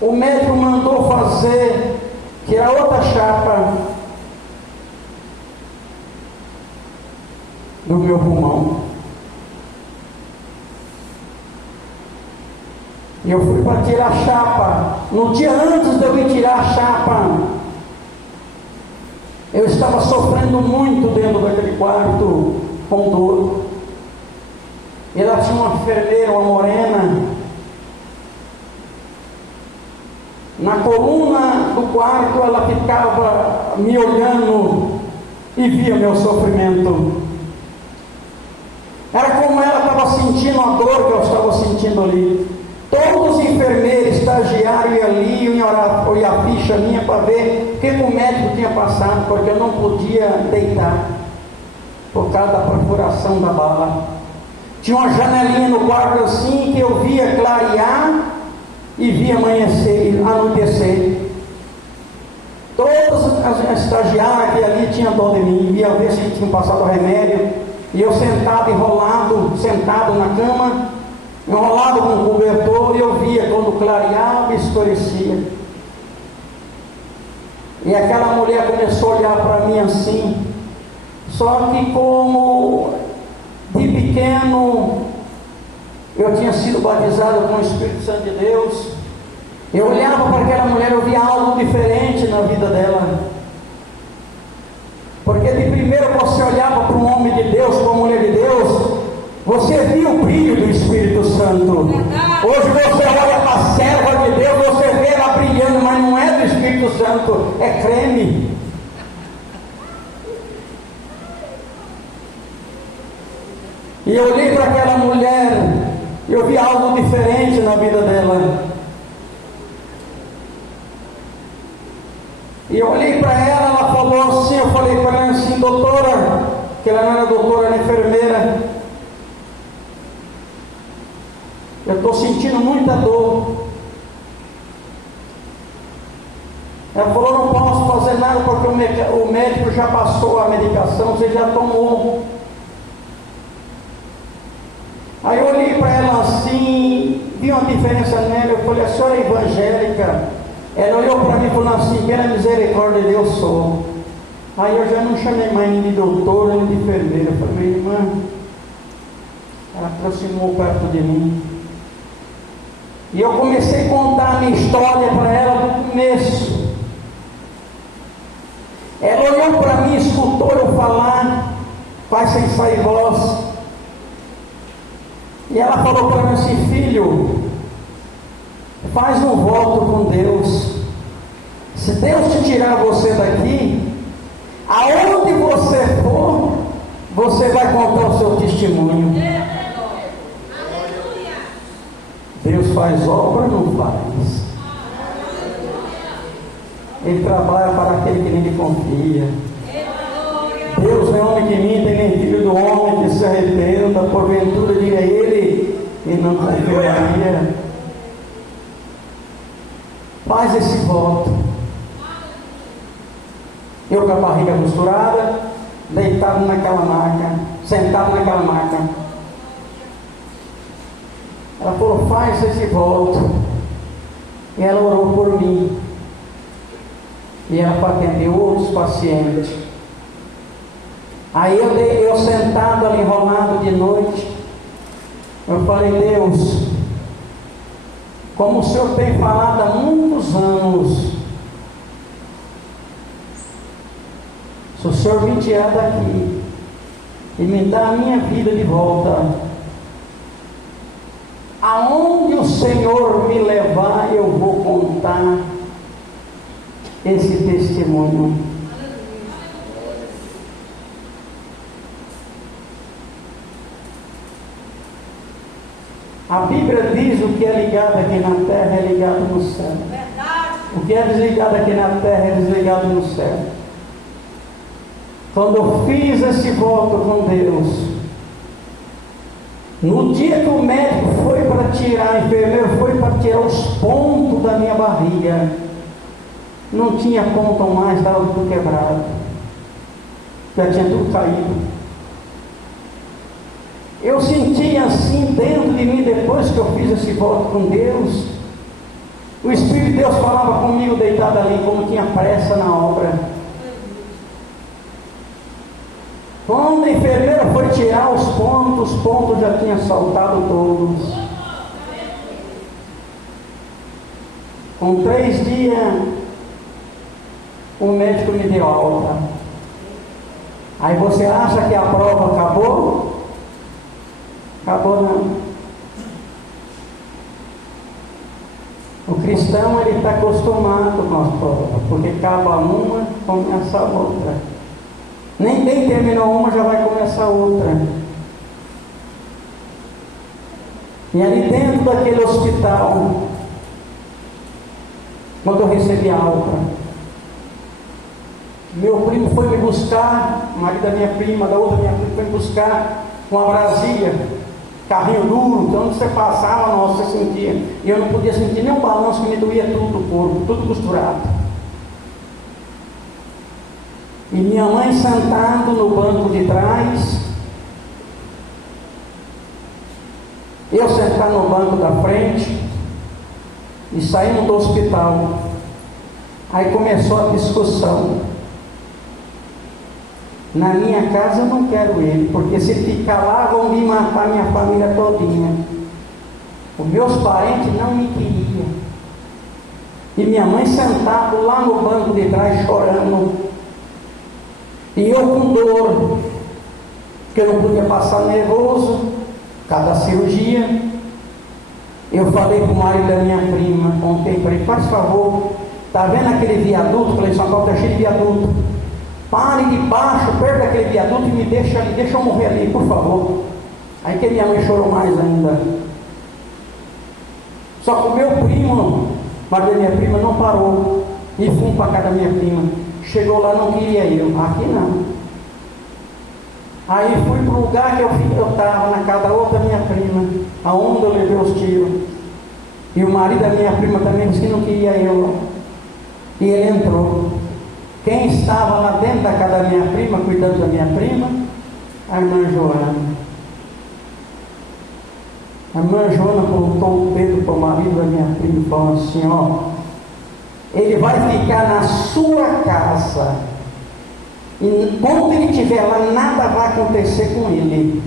o médico mandou fazer, que era outra chapa do meu pulmão. E eu fui para tirar a chapa. No dia antes de eu ir tirar a chapa, eu estava sofrendo muito dentro daquele quarto com dor. E lá tinha uma enfermeira, uma morena. Na coluna do quarto ela ficava me olhando e via meu sofrimento. Era como ela estava sentindo a dor que eu estava sentindo ali. Todos os enfermeiros, estagiários iam ali, iam olhar a ficha minha para ver o que o médico tinha passado, porque eu não podia deitar por causa da perfuração da bala. Tinha uma janelinha no quarto assim que eu via clarear e via amanhecer, anoitecer. Todas as estagiárias que ali tinham dó de mim, via ver se tinham passado remédio. E eu sentado, sentado na cama, enrolado com o cobertor, e eu via quando clareava e escurecia. E aquela mulher começou a olhar para mim assim. Só que como de pequeno eu tinha sido batizado com o Espírito Santo de Deus, eu olhava para aquela mulher, eu via algo diferente na vida dela. Porque de primeiro você olhava para um homem de Deus, para uma mulher de Deus, você via o brilho do Espírito Santo. Hoje você olha para a serva de Deus, você vê ela brilhando, mas não é do Espírito Santo, é creme. E eu olhei para aquela mulher, eu vi algo diferente na vida dela. E eu olhei para ela, ela falou assim, eu falei para ela assim, doutora, que ela não era doutora, era enfermeira. Eu estou sentindo muita dor. Ela falou, não posso fazer nada porque o médico já passou a medicação, você já tomou. Aí eu olhei para ela assim, vi uma diferença nela, eu falei, a senhora é evangélica? Ela olhou para mim e falou assim, pela misericórdia de Deus sou. Aí eu já não chamei mais nem de doutora, nem de enfermeira. Eu falei, irmã, ela aproximou perto de mim. E eu comecei a contar a minha história para ela do começo. Ela olhou para mim, escutou eu falar, faz sem sair voz. E ela falou para mim assim, filho, faz um voto com Deus. Se Deus te tirar você daqui, aonde você for, você vai contar o seu testemunho. Deus faz obra ou não faz? Ele trabalha para aquele que nele confia. Deus não é homem que minta, nem filho do homem que se arrependa. Porventura diga ele e não confiaria. Faz esse voto. Eu com a barriga costurada, deitado naquela maca, sentado naquela maca. Ela falou, faz esse voto. E ela orou por mim. E ela para atender outros pacientes. Aí eu sentado ali enrolado de noite, eu falei, Deus, como o Senhor tem falado há muitos anos, se o Senhor me tirar daqui e me dar a minha vida de volta, aonde o Senhor me levar, eu vou contar esse testemunho. A Bíblia diz o que é ligado aqui na terra é ligado no céu. Verdade. O que é desligado aqui na terra é desligado no céu. Quando eu fiz esse voto com Deus, no dia que o médico foi para tirar, a enfermeira foi para tirar os pontos da minha barriga, não tinha ponto mais, estava tudo quebrado. Já tinha tudo caído. Eu senti assim dentro de mim, depois que eu fiz esse voto com Deus, o Espírito de Deus falava comigo deitado ali, como tinha pressa na obra. Quando a enfermeira foi tirar os pontos já tinham saltado todos. Com 3 dias, o médico me deu alta. Aí você acha que a prova acabou? Acabou não. O cristão ele está acostumado com as provas, porque acaba uma, começa a outra. Nem bem terminou uma, já vai começar outra. E ali dentro daquele hospital, quando eu recebi a alta, meu primo foi me buscar, o marido da minha prima, da outra minha prima, foi me buscar uma brasilia. carrinho duro, então onde você passava, nossa, você sentia. E eu não podia sentir nem um balanço, que me doía tudo o corpo, tudo costurado. E minha mãe sentado no banco de trás, eu sentado no banco da frente, e saímos do hospital. Aí começou a discussão. Na minha casa eu não quero ele, porque se ficar lá vão me matar minha família todinha. Os meus parentes não me queriam. E minha mãe sentada lá no banco de trás chorando. E eu com dor, porque eu não podia passar nervoso, cada cirurgia. Eu falei para o marido da minha prima, contei para ele, faz favor, está vendo aquele viaduto? Falei, São Paulo está cheio de viaduto. Pare de baixo, perto daquele viaduto e me deixa ali, deixa eu morrer ali, por favor. Aí que minha mãe chorou mais ainda. Só que o meu primo, marido da minha prima, não parou. E fui para casa da minha prima. Chegou lá, não queria eu. Aqui não. Aí fui para o lugar que eu estava, na casa da outra minha prima, aonde eu levei os tiros. E o marido da minha prima também disse que não queria eu. E ele entrou. Quem estava lá dentro da casa da minha prima, cuidando da minha prima? A irmã Joana. A irmã Joana apontou o dedo para o marido da minha prima e falou assim, ó, ele vai ficar na sua casa. E quando ele estiver lá, nada vai acontecer com ele.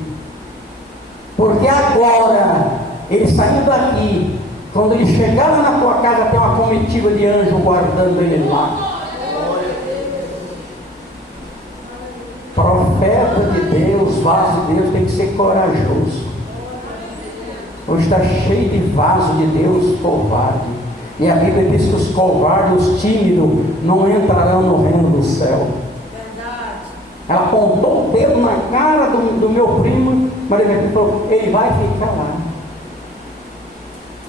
Porque agora, ele saindo daqui, quando ele chegar lá na tua casa, tem uma comitiva de anjo guardando ele lá. Profeta de Deus, vaso de Deus, tem que ser corajoso. Hoje está cheio de vaso de Deus covarde. E a Bíblia diz que os covardes, os tímidos, não entrarão no reino do céu. Ela apontou o dedo na cara do meu primo, mas ele falou, ele vai ficar lá.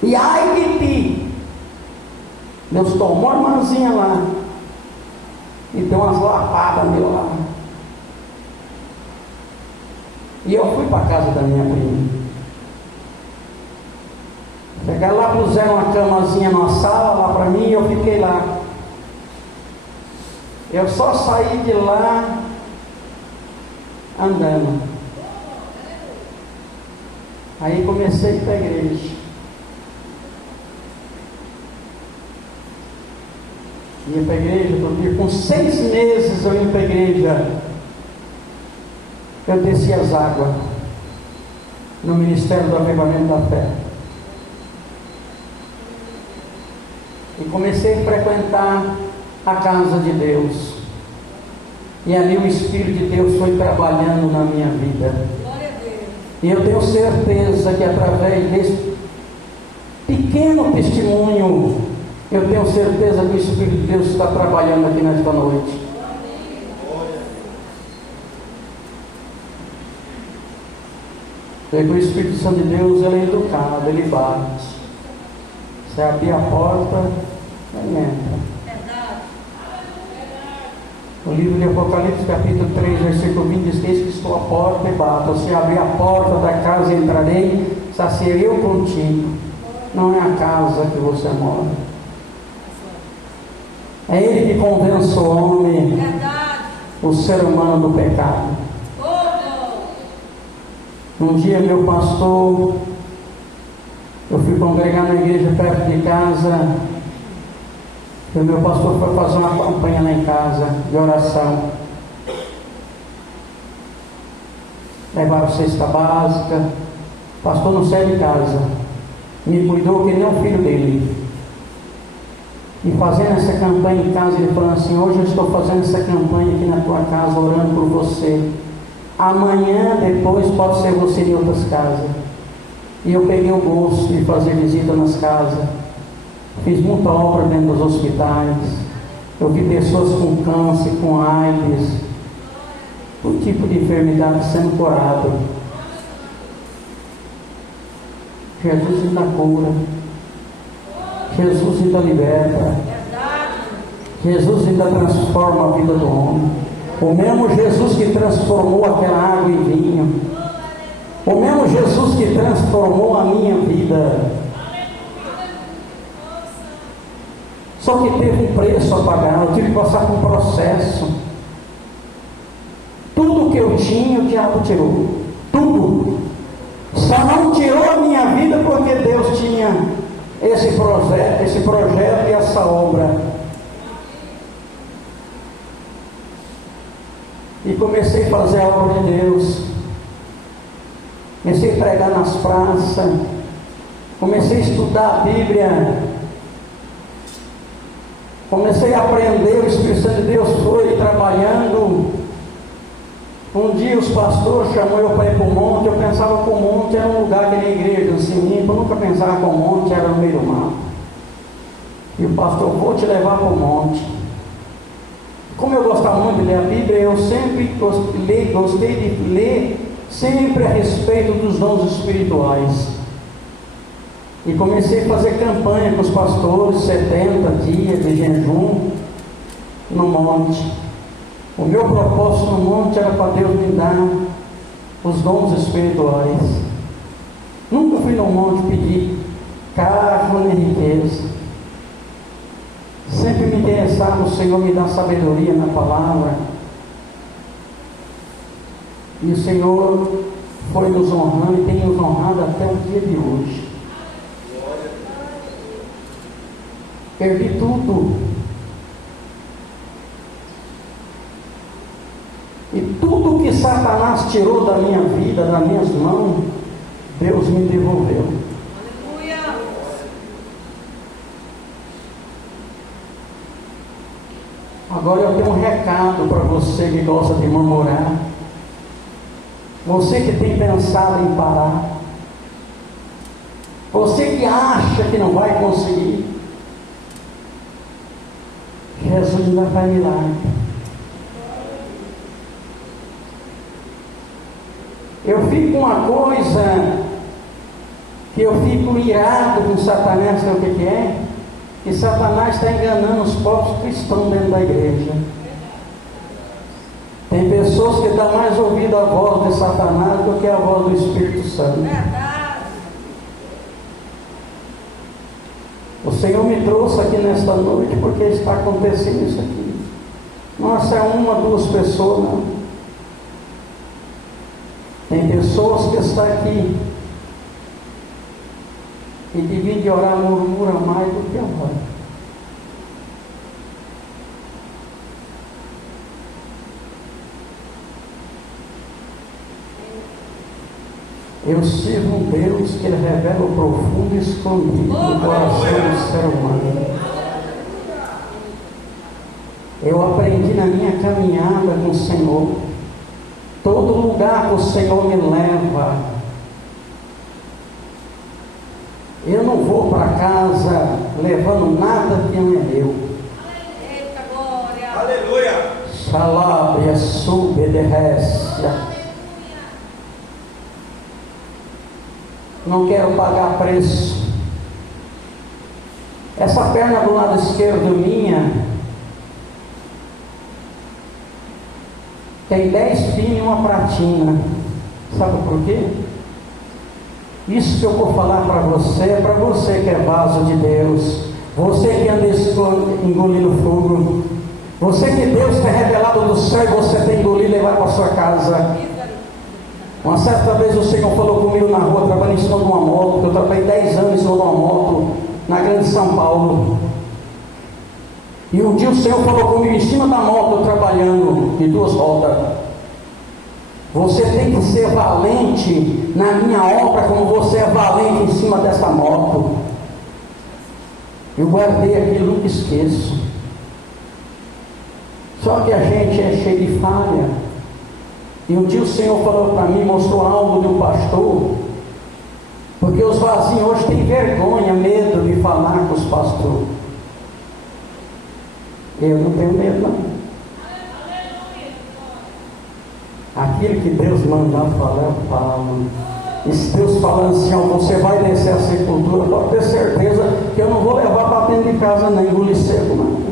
E ai de ti! Deus tomou a irmãzinha lá e deu umas lapadas meu lá. E eu fui para a casa da minha prima. Chegaram lá, puseram uma camazinha numa sala lá para mim e eu fiquei lá. Eu só saí de lá andando. Aí comecei a ir para a igreja. Ia para a igreja todo dia. Com 6 meses eu ia para a igreja. Eu desci as águas no Ministério do Avivamento da Fé. E comecei a frequentar a casa de Deus. E ali o Espírito de Deus foi trabalhando na minha vida. E eu tenho certeza que através desse pequeno testemunho, eu tenho certeza que o Espírito de Deus está trabalhando aqui nesta noite. Porque o Espírito Santo de Deus, ele é educado, ele bate. Você abrir a porta, ele entra. O livro de Apocalipse, capítulo 3, versículo 20, diz que eis que estou à porta e bato. Se abrir a porta da casa, entrarei, saciarei eu contigo. Não é a casa que você mora. É Ele que convence o homem, o ser humano do pecado. Um dia meu pastor, eu fui congregar na igreja perto de casa, e o meu pastor foi fazer uma campanha lá em casa de oração. Levaram cesta básica, o pastor não saiu de casa, me cuidou que nem o filho dele. E fazendo essa campanha em casa, ele falou assim, hoje eu estou fazendo essa campanha aqui na tua casa, orando por você. Amanhã, depois, pode ser você em outras casas. E eu peguei o gosto de fazer visita nas casas. Fiz muita obra dentro dos hospitais. Eu vi pessoas com câncer, com AIDS, todo tipo de enfermidade sendo curado. Jesus ainda cura. Jesus ainda liberta. Jesus ainda transforma a vida do homem. O mesmo Jesus que transformou aquela água em vinho, o mesmo Jesus que transformou transformou a minha vida. Só que teve um preço a pagar, eu tive que passar por um processo. Tudo que eu tinha, o diabo tirou. Tudo. Só não tirou a minha vida porque Deus tinha esse projeto e essa obra. E comecei a fazer a obra de Deus. Comecei a pregar nas praças. Comecei a estudar a Bíblia. Comecei a aprender, o Espírito Santo de Deus foi trabalhando. Um dia os pastores chamou eu para ir para o monte. Eu pensava que o monte era um lugar que era igreja, assim, eu nunca pensava que o monte era no meio do mato. E o pastor, vou te levar para o monte. Como eu gostava muito de ler a Bíblia, eu sempre gostei de ler sempre a respeito dos dons espirituais. E comecei a fazer campanha com os pastores, 70 dias de jejum no monte. O meu propósito no monte era para Deus me dar os dons espirituais. Nunca fui no monte pedir carro nem riqueza. Sempre me interessava o Senhor me dar sabedoria na palavra. E o Senhor foi nos honrando e tem nos honrado até o dia de hoje. Perdi tudo. E tudo que Satanás tirou da minha vida, das minhas mãos, Deus me devolveu. Aleluia. Agora eu tenho um recado para você que gosta de murmurar. Você que tem pensado em parar. Você que acha que não vai conseguir. Jesus ainda faz milagre. Eu fico uma coisa que eu fico irado com Satanás, sabe o que é? Que Satanás está enganando os próprios cristãos dentro da igreja. Tem pessoas que dão mais ouvido à voz de Satanás do que à voz do Espírito Santo. Verdade. O Senhor me trouxe aqui nesta noite porque está acontecendo isso aqui. Nossa, é uma, duas pessoas, não. Tem pessoas que estão aqui e divide orar, murmura mais do que ora. Eu sirvo um Deus que Ele revela o profundo e escondido do coração do ser humano. Eu aprendi na minha caminhada com o Senhor. Todo lugar que o Senhor me leva, eu não vou para casa levando nada que não é meu. Eita glória. Aleluia. Salabria subederécia. Não quero pagar preço. Essa perna do lado esquerdo minha tem 10 fios e uma pratina. Sabe por quê? Isso que eu vou falar para você é para você que é vaso de Deus. Você que anda engolindo fogo. Você que Deus tem revelado do céu e você tem engolido e levar para sua casa. Uma certa vez o Senhor falou comigo na rua, trabalhando em cima de uma moto, porque eu trabalhei 10 anos em cima de uma moto, na Grande São Paulo. E um dia o Senhor falou comigo em cima da moto, eu trabalhando de 2 rodas. Você tem que ser valente na minha obra, como você é valente em cima dessa moto. Eu guardei aquilo, nunca esqueço. Só que a gente é cheio de falha. E um dia o Senhor falou para mim, mostrou algo de um pastor, porque os vazios hoje têm vergonha, medo de falar com os pastores. Eu não tenho medo, não. Aquilo que Deus mandar falar, eu falo. E se Deus falando assim, ó, você vai descer a sepultura, pode ter certeza que eu não vou levar para dentro de casa nem engolir seco, não.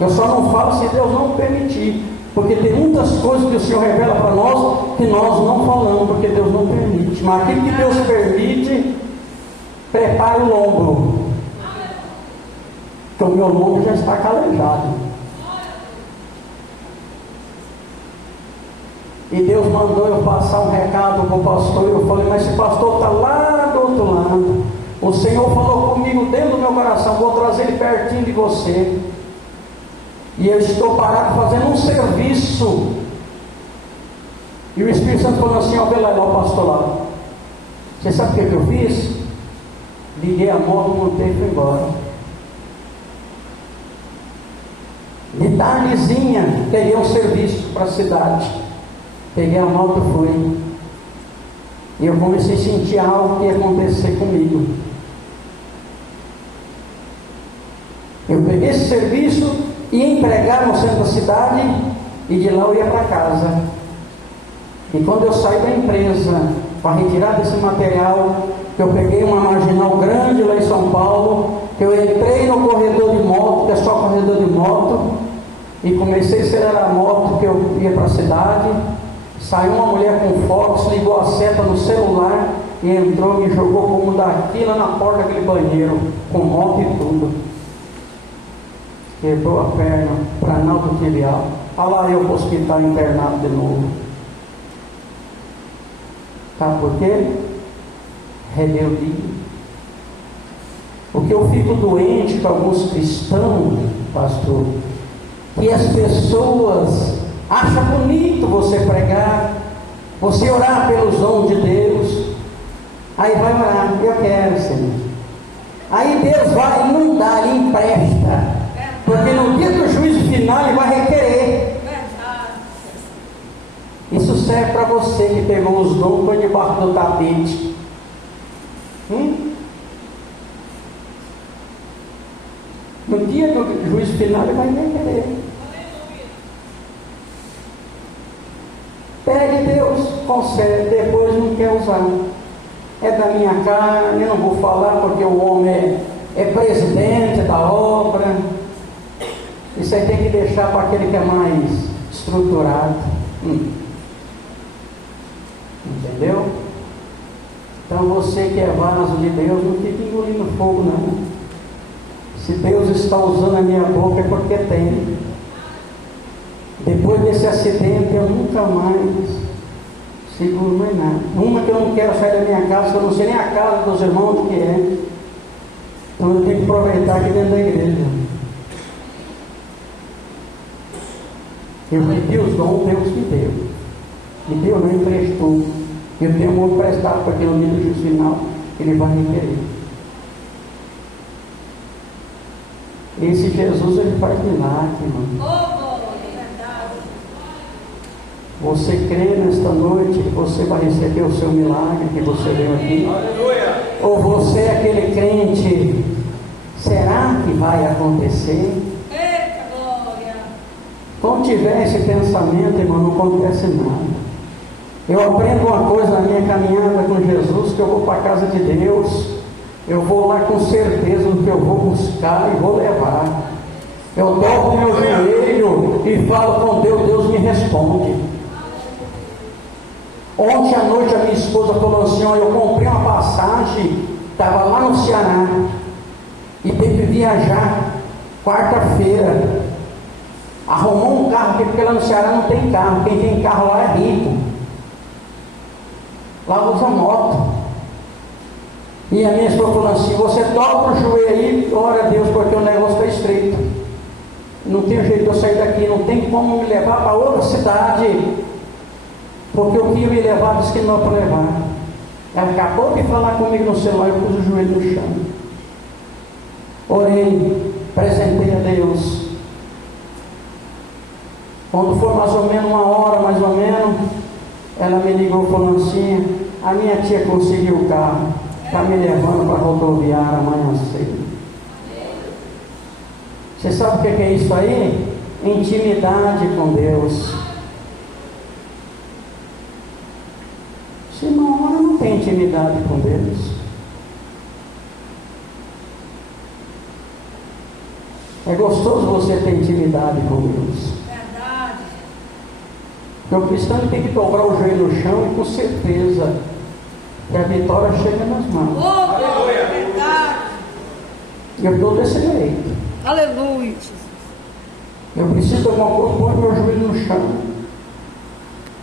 Eu só não falo se Deus não permitir. Porque tem muitas coisas que o Senhor revela para nós que nós não falamos, porque Deus não permite. Mas aquilo que Deus permite, prepara o lombo. Porque o meu lombo já está calejado. E Deus mandou eu passar um recado para o pastor. E eu falei, mas esse pastor está lá do outro lado. O Senhor falou comigo dentro do meu coração, vou trazer ele pertinho de você. E eu estou parado fazendo um serviço. E o Espírito Santo falou assim, ó, vê lá, o pastor lá. Você sabe o que eu fiz? Liguei a moto, montei e fui embora. De tardezinha, peguei um serviço para a cidade. Peguei a moto e fui. E eu comecei a sentir algo que ia acontecer comigo. Eu peguei esse serviço, ia entregar no centro da cidade e de lá eu ia para casa. E quando eu saí da empresa para retirar desse material, que eu peguei uma marginal grande lá em São Paulo, que eu entrei no corredor de moto, que é só corredor de moto, e comecei a acelerar a moto que eu ia para a cidade. Saiu uma mulher com foco, ligou a seta no celular e entrou e me jogou como daqui lá na porta daquele banheiro, com moto e tudo. Quebrou a perna, planalto tibial. Olha lá eu para o hospital internado de novo. Sabe por quê? Rebeldia. Porque eu fico doente com alguns cristãos, pastor, que as pessoas acham bonito você pregar, você orar pelos dons de Deus. Aí vai orar, eu quero, Senhor. Aí Deus vai inundar, Ele empresta. Porque no dia do juízo final Ele vai requerer. Isso serve para você que pegou os dons e foi debaixo do tapete. No dia do juízo final Ele vai requerer. Pede, Deus concede, depois não quer usar. É da minha carne, eu não vou falar porque o homem é presidente da obra. Isso aí tem que deixar para aquele que é mais estruturado. Entendeu? Então você que é vaso de Deus, não fica engolindo fogo não. Se Deus está usando a minha boca é porque tem. Depois desse acidente eu nunca mais seguro mais nada. Uma que eu não quero sair da minha casa, que eu não sei nem a casa dos irmãos do que é. Então eu tenho que aproveitar aqui dentro da igreja. Eu pedi os dons, Deus me deu. Me deu, não emprestou. Eu tenho um outro prestado para que no dia do juízo final Ele vai me querer. Esse Jesus, Ele faz milagre, irmão. Você crê nesta noite que você vai receber o seu milagre que você veio aqui? Aleluia. Ou você é aquele crente, será que vai acontecer? Eita glória! Quando tiver esse pensamento, irmão, não acontece nada. Eu aprendo uma coisa na minha caminhada com Jesus, que eu vou para a casa de Deus, eu vou lá com certeza do que eu vou buscar e vou levar. Eu dobro meu joelho e falo com Deus, Deus me responde. Ontem à noite a minha esposa falou assim, olha, eu comprei uma passagem, estava lá no Ceará, e teve que viajar quarta-feira. Arrumou um carro, porque lá no Ceará não tem carro, quem tem carro lá é rico. Lá usa moto. E a minha esposa falou assim, você dobra o joelho aí, ora a Deus, porque o negócio está estreito. Não tem jeito de eu sair daqui, não tem como me levar para outra cidade. Porque eu queria me levar, disse que não para levar. Ela acabou de falar comigo no celular, eu pus o joelho no chão. Orei, apresentei a Deus. Quando foi mais ou menos 1 hora, mais ou menos, ela me ligou falando assim, a minha tia conseguiu o carro, está me levando para a rodoviária amanhã cedo. Você sabe o que é isso aí? Intimidade com Deus. Se não ora, não tem intimidade com Deus. É gostoso você ter intimidade com Deus. Verdade. Porque o cristão tem que dobrar o joelho no chão e com certeza que a vitória chega nas mãos. Oh, glória, verdade. Eu estou desse jeito. Aleluia. Eu preciso de alguma coisa, põe meu joelho no chão.